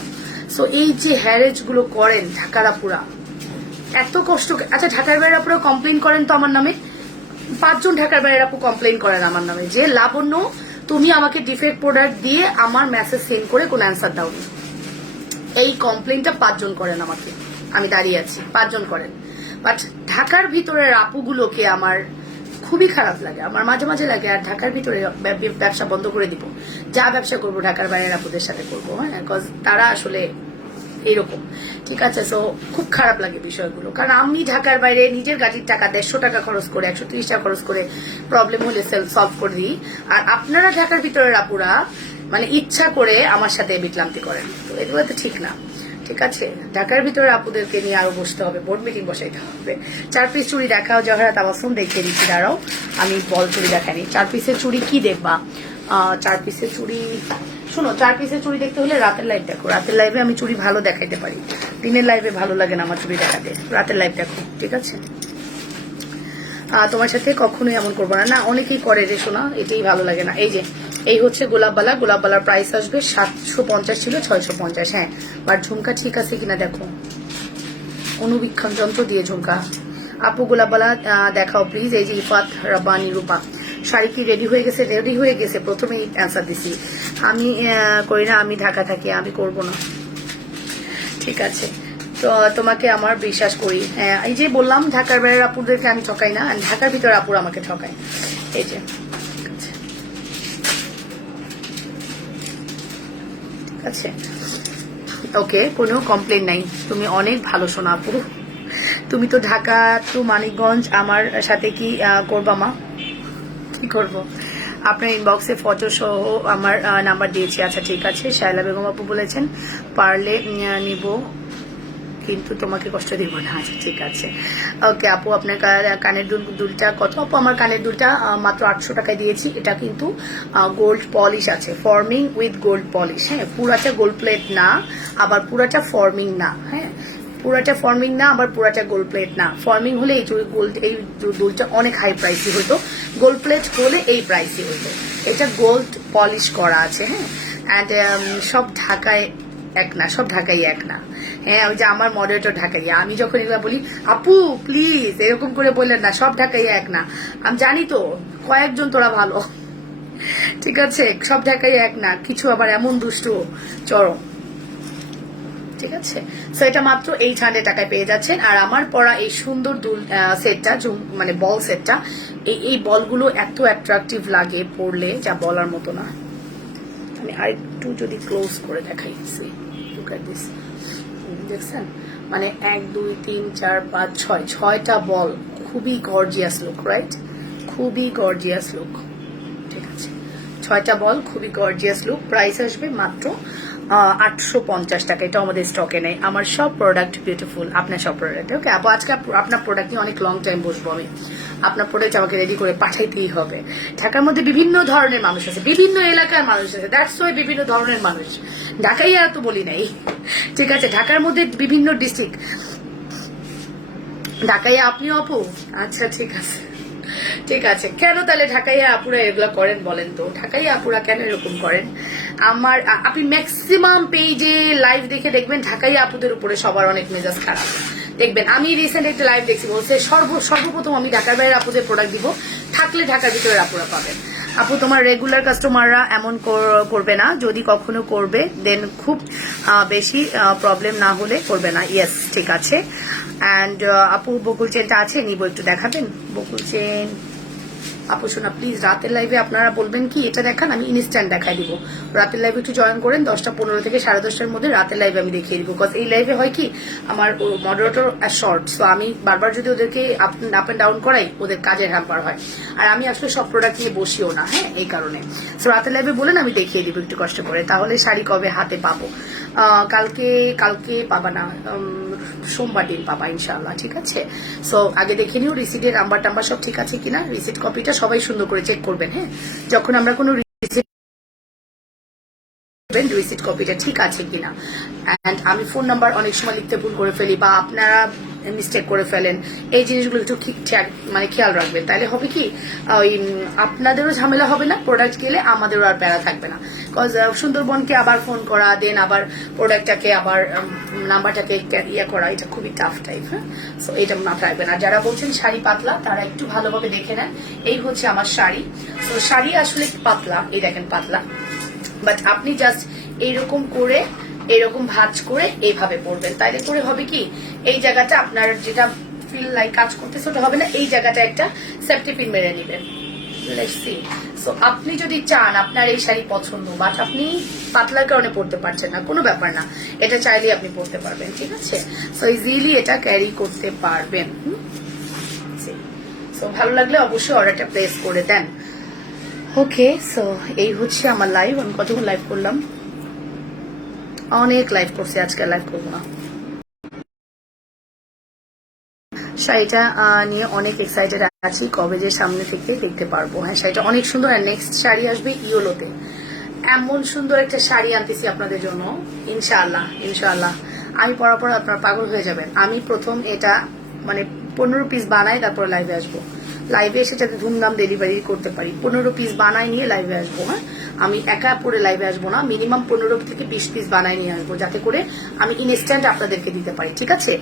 সো এই যে হ্যারেজ গুলো করেন ঢাকার আপুরা, এত কষ্ট। আচ্ছা ঢাকার বাইরের আপুরা কমপ্লেন করেন তো আমার নামে, 5 জন ঢাকার বাইরের আপু কমপ্লেন করেন আমার নামে যে লাবণ্য তুমি আমাকে ডিফেক্ট প্রোডাক্ট দিয়ে আমার মেসেজ সেন্ড করে কোনো অ্যান্সার দাওনি। এই কমপ্লেনটা 5 জন করেন আমাকে, আমি দাঁড়িয়ে আছি, 5 জন করেন। বাট ঢাকার ভিতরের আপুগুলোকে আমার খুবই খারাপ লাগে, আমার মাঝে মাঝে লাগে। আর ঢাকার ভিতরে ব্যবসা বন্ধ করে দিব, যা ব্যবসা করবো ঢাকার বাইরের আপুদের সাথে করবো। হ্যাঁ, বিকজ তারা আসলে এইরকম, ঠিক আছে। সো খুব খারাপ লাগে বিষয়গুলো, কারণ আমি ঢাকার বাইরে নিজের গাড়ির টাকা 150 টাকা খরচ করে, 130 টাকা খরচ করে প্রবলেম হলে সলভ করে দিই। আর আপনারা ঢাকার ভিতরের আপুরা মানে ইচ্ছা করে আমার সাথে বিক্লান্তি করেন, তো এগুলো তো ঠিক না, ঠিক আছে। ঢাকার ভিতরে আপুদেরকে নিয়ে আরো বসতে হবে, বোর্ড মিটিং বসাইতে হবে। 4 পিস চুড়ি দেখাও জহরাত তাবাসসুম, দেখিয়ে দিচ্ছি, দাঁড়াও আমি বল চুড়ি দেখাইনি। 4 পিসের চুড়ি কি দেখবা? 4 পিসের চুড়ি, শোনো, 4 পিসের চুড়ি দেখতে হলে রাতের লাইভ দেখো। রাতের লাইভে আমি চুড়ি ভালো দেখাইতে পারি, দিনের লাইভে ভালো লাগে না আমার চুড়ি দেখাতে। রাতের লাইভ দেখো, ঠিক আছে। তোমার সাথে কখনোই এমন করবো না, না অনেকেই করে রে শোনা, এটাই ভালো লাগে না। এই যে এই হচ্ছে গোলাপবালা, গোলাপবালার প্রাইস আসবে 750 ছিল 650। হ্যাঁ, বাট ঝুমকা ঠিক আছে কিনা দেখো, অনুবীক্ষণ যন্ত্র দিয়ে ঝুমকা। আপু গোলাপবালা দেখাও প্লিজ। এই যে ইফাত রাব্বানি রূপা, শাড়ি কি রেডি হয়ে গেছে? রেডি হয়ে গেছে, প্রথমেই অ্যান্সার দিছি। আমি করি না, আমি ঢাকা থাকি, আমি করব না, ঠিক আছে। তো তোমাকে আমার বিশ্বাস করি। হ্যাঁ, এই যে বললাম ঢাকার বাইরের আপুদেরকে আমি ঠকাই না, ঢাকার ভিতরে আপুর আমাকে ঠকায়। এই যে ঠিক আছে, ওকে, কোনো কমপ্লেন নাই, তুমি অনেক ভালো শোনা আপু। তুমি তো ঢাকা টু মানিকগঞ্জ, আমার সাথে কি করবা মা? কি করবো, আপনার ইনবক্সে ফটো সহ আমার নাম্বার দিয়েছি। আচ্ছা ঠিক আছে। শায়লা বেগম আপু বলেছেন পারলে নিব, কিন্তু তোমাকে কষ্ট দিব না। আচ্ছা ঠিক আছে, ওকে আপু। আপনার কানের দুলটা কত আপু? আমার কানের দুলটা মাত্র 800 টাকায় দিয়েছি। এটা কিন্তু গোল্ড পলিশ আছে, ফর্মিং উইথ গোল্ড পলিশ। হ্যাঁ, পুরাটা গোল্ড প্লেট না, আবার পুরাটা ফর্মিং না। হ্যাঁ, পুরাটা ফর্মিং না, আবার পুরাটা গোল্ড প্লেট না। ফর্মিং হলে এই গোল্ড, এই দুলটা অনেক হাই প্রাইসি হইতো, গোল্ড প্লেট হলে এই প্রাইসি হইতো। এটা গোল্ড পলিশ করা আছে। হ্যাঁ, অ্যান্ড সব ঢাকায় এক না, সব ঢাকাই এক না। হ্যাঁ, ওই যে আমার মডারেটর ঢাকাই, আমি যখন এগুলো বলি আপু প্লিজ এরকম করে বললেন না, সব ঢাকাই এক না। আমি জানি তো কয়েকজন তোরা ভালো, ঠিক আছে, সব ঢাকাই এক না, কিছু আবার এমন দুষ্ট চরম, ঠিক আছে। সো এটা মাত্র 800 টাকায় পেয়ে যাচ্ছেন। আর আমার পরা এই সুন্দর দুল সেটটা, মানে বল সেটটা, এই বলগুলো এত অ্যাট্রাকটিভ লাগে পরলে যা বলার মতো না। আমি আরেকটু যদি ক্লোজ করে দেখাই, লুক এট দিস, দেখছেন মানে 1 2 3 4 5 6 6টা বল, খুবই গর্জিয়াস লুক, রাইট? খুবই গর্জিয়াস লুক, ঠিক আছে। 6টা বল, খুবই গর্জিয়াস লুক। প্রাইস আসবে মাত্র 850 টাকা। এটা আমাদের স্টকে নেই। আমার সব প্রোডাক্ট বিউটিফুল, আপনার সব প্রোডাক্ট। ওকে আপু, আজকে আপনার প্রোডাক্ট নিয়ে অনেক লং টাইম বসবো আমি। আপনার প্রোডাক্ট আমাকে রেডি করে পাঠাইতেই হবে। ঢাকার মধ্যে বিভিন্ন ধরনের মানুষ আছে, বিভিন্ন এলাকার মানুষ আছে, দ্যাটস ওয়াই বিভিন্ন ধরনের মানুষ। ঢাকাই আর তো বলি নাই, ঠিক আছে। ঢাকার মধ্যে বিভিন্ন ডিস্ট্রিক্ট। ঢাকাইয়া আপনিও আপু? আচ্ছা ঠিক আছে, ঠিক আছে। কেন তাহলে ঢাকাইয়া আপুরা এগুলা করেন বলেন তো? ঢাকাইয়া আপুরা কেন এরকম করেন? আমার আপনি ম্যাক্সিমাম পেজে লাইভ দেখে দেখবেন ঢাকাইয়া আপুদের উপরে সবার অনেক মেজাজ খারাপ। দেখবেন আমি রিসেন্ট একটা লাইভ দেখছি, বলছে সর্বপ্রথম আমি ঢাকার বাইরে আপুদের প্রোডাক্ট দিব, থাকলে ঢাকার ভিতরে আপুরা পাবেন। আপু তোমার রেগুলার কাস্টমাররা এমন করবে না, যদি কখনো করবে দেন খুব বেশি প্রবলেম না হলে করবে না। ইয়েস, ঠিক আছে। অ্যান্ড আপু বকুল চেনটা আছে, নিব, একটু দেখাবেন বকুল চেন? আপু শোনা প্লিজ, রাতের লাইভে আপনারা বলবেন কি এটা দেখান, আমি ইনস্ট্যান্ট দেখাই দিব। রাতের লাইভে একটু জয়েন করেন, 10:15 থেকে 10:30টার মধ্যে রাতের লাইভে আমি দেখিয়ে দিব। বিকজ এই লাইভে হয় কি, আমার মডারেটর শর্ট, সো আমি বারবার যদি ওদেরকে আপ অ্যান্ড ডাউন করাই, ওদের কাজের হ্যাম্পার হয়। আর আমি আসলে সব প্রোডাক্ট নিয়ে বসিও না, হ্যাঁ, এই কারণে। সো রাতের লাইভে বলেন, আমি দেখিয়ে দিব একটু কষ্ট করে। তাহলে শাড়ি কবে হাতে পাবো? কালকে পাবা না, সোমবার দিন পাবা ইনশাআল্লাহ, ঠিক আছে। সো আগে দেখে নিও রিসিটের নাম্বার টাম্বার সব ঠিক আছে কিনা। রিসিট কপিটা সবাই সুন্দর করে চেক করবেন, হ্যাঁ। যখন আমরা কোনো রিসিট কপিটা ঠিক আছে কিনা। অ্যান্ড আমি ফোন নাম্বার অনেক সময় লিখতে ভুল করে ফেলি, বা আপনারা মিস্টেক করে ফেলেন, এই জিনিসগুলো একটু ঠিকঠাক মানে খেয়াল রাখবেন। তাহলে হবে কি, ওই আপনাদেরও ঝামেলা হবে না, প্রোডাক্ট গেলে আমাদেরও আর প্যারা থাকবে না। বিকজ সুন্দরবনকে আবার ফোন করা, দেন আবার প্রোডাক্টটাকে আবার নাম্বারটাকে ইয়ে করা, এটা খুবই টাফ টাইপ, হ্যাঁ। সো এটা মাথায় রাখবেন। আর যারা বলছেন শাড়ি পাতলা, তারা একটু ভালোভাবে দেখে নেন। এই হচ্ছে আমার শাড়ি। তো শাড়ি আসলে পাতলা, এই দেখেন পাতলা, বাট আপনি জাস্ট এইরকম করে, এরকম ভাঁজ করে এইভাবে পরবেন। তাইলে করে হবে কি, এই জায়গাটা আপনার যেটা ফিল লাইক কাজ করতেছে ওটা হবে না, এই জায়গাটা একটা সেফটি পিন মেরে নেবেন। Let's see. সো আপনি যদি চান আপনার এই শাড়ি পছন্দ, বাট আপনি পাতলার কারণে পরতে পারছেন না, কোনো ব্যাপার না, এটা চাইলেই আপনি পরতে পারবেন, ঠিক আছে। সো ইজিলি এটা ক্যারি করতে পারবেন। সো ভালো লাগলে অবশ্যই অর্ডারটা প্লেস করে দেন। ওকে, সো এই হচ্ছে আমার লাইভ। আমি কতক্ষণ লাইভ করলাম? অনেক লাইভ করছি, আজকে লাইভ করবো না। শাড়িটা নিয়ে অনেক এক্সাইটেড আছি, কবে যে সামনে থেকে দেখতে পারবো। হ্যাঁ, শাড়িটা অনেক সুন্দর। আর নেক্সট শাড়ি আসবে ইয়োলোতে, এমন সুন্দর একটা শাড়ি আনতেছি আপনাদের জন্য, ইনশাআল্লাহ ইনশাআল্লাহ। আমি পরার পর আপনারা পাগল হয়ে যাবেন। আমি প্রথম এটা মানে 15 পিস বানাই, তারপর লাইভে আসবো। লাইভে এসে যাতে ধুমধাম ডেলিভারি করতে পারি, 15 পিস বানাই নিয়ে লাইভে আসবো। হ্যাঁ, আমি একা পরে লাইভে আসবো না, মিনিমাম 15 থেকে 20 পিস বানাই নিয়ে আসবো, যাতে করে আমি ইনস্ট্যান্ট আপনাদেরকে দিতে পারি, ঠিক আছে।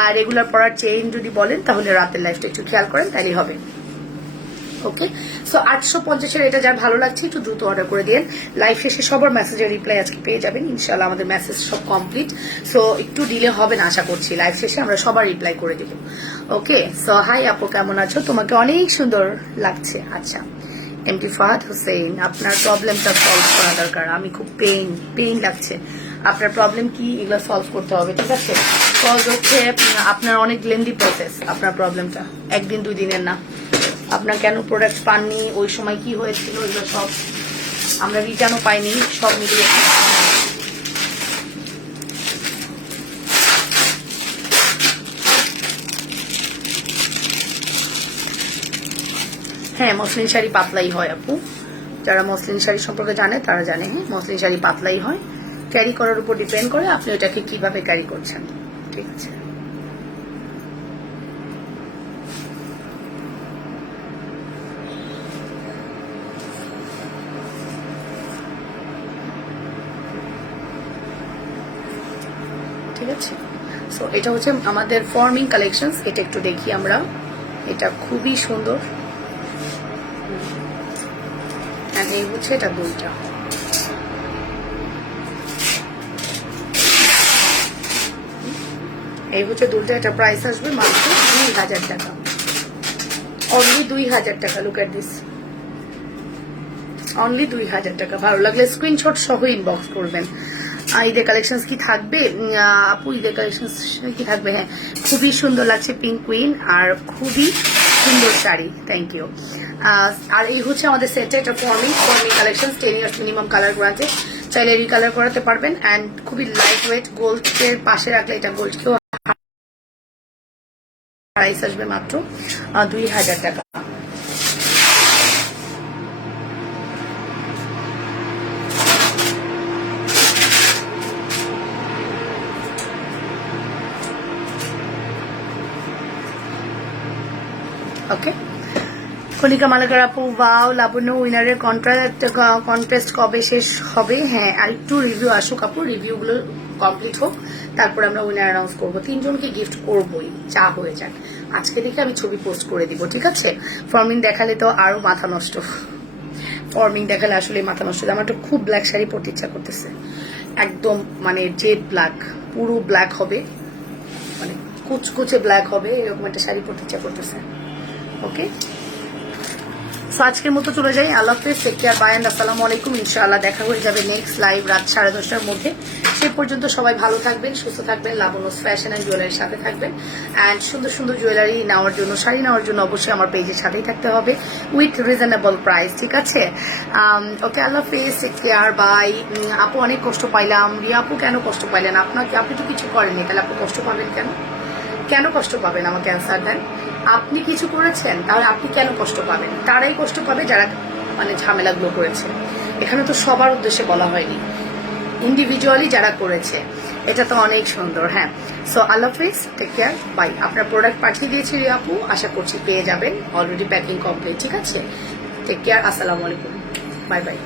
আর রেগুলার পরার চেইন যদি বলেন, তাহলে রাতের লাইফটা একটু খেয়াল করেন, তাইলেই হবে। ওকে, সো 850-এর এটা যার ভালো লাগছে একটু দ্রুত অর্ডার করে দিন। লাইভ শেষে সবার মেসেজের রিপ্লাই আজকে পেয়ে যাবেন ইনশাআল্লাহ। আমাদের মেসেজ সব কমপ্লিট, সো একটু ডিলে হবে না আশা করছি। লাইভ শেষে আমরা সবার রিপ্লাই করে দেব। ওকে, সো হাই আপু, কেমন আছো? তোমাকে অনেক সুন্দর লাগছে। আচ্ছা, এমডি ফাহাদ হোসেন, আপনার প্রবলেমটা সলভ করা দরকার। আমি খুব পেইন লাগছে। আপনার প্রবলেম কি, এগুলো সলভ করতে হবে, ঠিক আছে। সলভ হচ্ছে আপনার অনেক লেন্দি প্রসেস। আপনার প্রবলেমটা 1 দিন 2 দিনের না। আপনার কেন প্রোডাক্ট পাননি, ওই সময় কি হয়েছিল, এগুলো সব আমরা রিটার্নও পাইনি, সব মিলিয়ে। হ্যাঁ, মসলিন শাড়ি পাতলাই হয় আপু। যারা মসলিন শাড়ি সম্পর্কে জানে তারা জানে, হ্যাঁ, মসলিন শাড়ি পাতলাই হয়। ক্যারি করার উপর ডিপেন্ড করে আপনি ওটাকে কিভাবে ক্যারি করছেন, ঠিক আছে। ঠিক আছে, সো এটা হচ্ছে আমাদের ফর্মিং কালেকশনস। এটা একটু দেখি আমরা, এটা খুবই সুন্দর। এই হচ্ছে এটা দুইটা। এই হচ্ছে দুলটা। এটা প্রাইস আসবে মাত্র 2000 টাকা, অনলি 2000 টাকা। লুক এট দিস, অনলি 2000 টাকা। ভালো লাগলে স্ক্রিনশট সহ ইনবক্স করবেন। ঈদের কালেকশন কি থাকবে? আপু ঈদের কালেকশন কি থাকবে? হ্যাঁ, খুবই সুন্দর লাগছে পিঙ্ক কুইন, আর খুবই সুন্দর শাড়ি, থ্যাংক ইউ। আর এই হচ্ছে আমাদের সেটে, এটা forming collection, 10 years minimum colour granted, চাইলে রিকালার করাতে পারবেন। অ্যান্ড খুবই লাইট ওয়েট, গোল্ডের পাশে রাখলে এটা গোল্ডকেও প্রাইস আসবে মাত্র 2000 টাকা। ওকে, কণিকা মালাকার আপু, ওয়াও লাবণ্য, উইনারের কন্টেস্ট কবে শেষ হবে? হ্যাঁ, আর একটু রিভিউ আসুক আপু, রিভিউগুলো কমপ্লিট হোক, তারপর আমরা উইনার অ্যানাউন্স করবো। 3 জনকে গিফট করবোই, চা হয়ে যাক। আজকে দেখে আমি ছবি পোস্ট করে দিব, ঠিক আছে? ফর্মিং দেখালে তো আরো মাথা নষ্ট, ফর্মিং দেখালে আসলে মাথা নষ্ট। আমার তো খুব ব্ল্যাক শাড়ি পরতে ইচ্ছা করতেছে, একদম মানে জেড ব্ল্যাক, পুরো ব্ল্যাক হবে, মানে কুচকুচে ব্ল্যাক হবে, এরকম একটা শাড়ি পরতে ইচ্ছা করতেছে। ওকে, সো আজকের মতো চলে যাই। আল্লাহ হাফেজ, টেক কেয়ার, বাই এন্ড আসসালামু আলাইকুম। ইনশাআল্লাহ দেখা হয়ে যাবে নেক্সট লাইভ রাত 10:30টার মধ্যে। সে পর্যন্ত সবাই ভালো থাকবেন, সুস্থ থাকবেন, লাবণ্যস ফ্যাশন অ্যান্ড জুয়েলারির সাথে থাকবেন। অ্যান্ড সুন্দর সুন্দর জুয়েলারি নেওয়ার জন্য, শাড়ি নেওয়ার জন্য অবশ্যই আমার পেজের সাথেই থাকতে হবে, উইথ রিজনেবল প্রাইস, ঠিক আছে? ওকে, আল্লাহ হাফেজ, টেক কেয়ার, বাই। আপু অনেক কষ্ট পাইলাম। রিয়া আপু কেন কষ্ট পাইলেন? আপনি তো কিছু করেননি, তাহলে আপু কষ্ট পাবেন কেন? কেন কষ্ট পাবেন? আমাকে অ্যান্সার দেন। আপনি কিছু করেছেন, তাহলে আপনি কেন কষ্ট পাবেন? তারাই কষ্ট পাবে যারা মানে ঝামেলাগুলো করেছে। এখানে তো সবার উদ্দেশ্যে বলা হয়নি, ইন্ডিভিজুয়ালি যারা করেছে। এটা তো অনেক সুন্দর। হ্যাঁ, সো আল্লাহ হাফিজ, টেক কেয়ার, বাই। আপনার প্রোডাক্ট পাঠিয়ে দিয়েছি রিয়া আপু, আশা করছি পেয়ে যাবেন, অলরেডি প্যাকিং কমপ্লিট, ঠিক আছে? টেক কেয়ার, আসসালামু আলাইকুম, বাই বাই।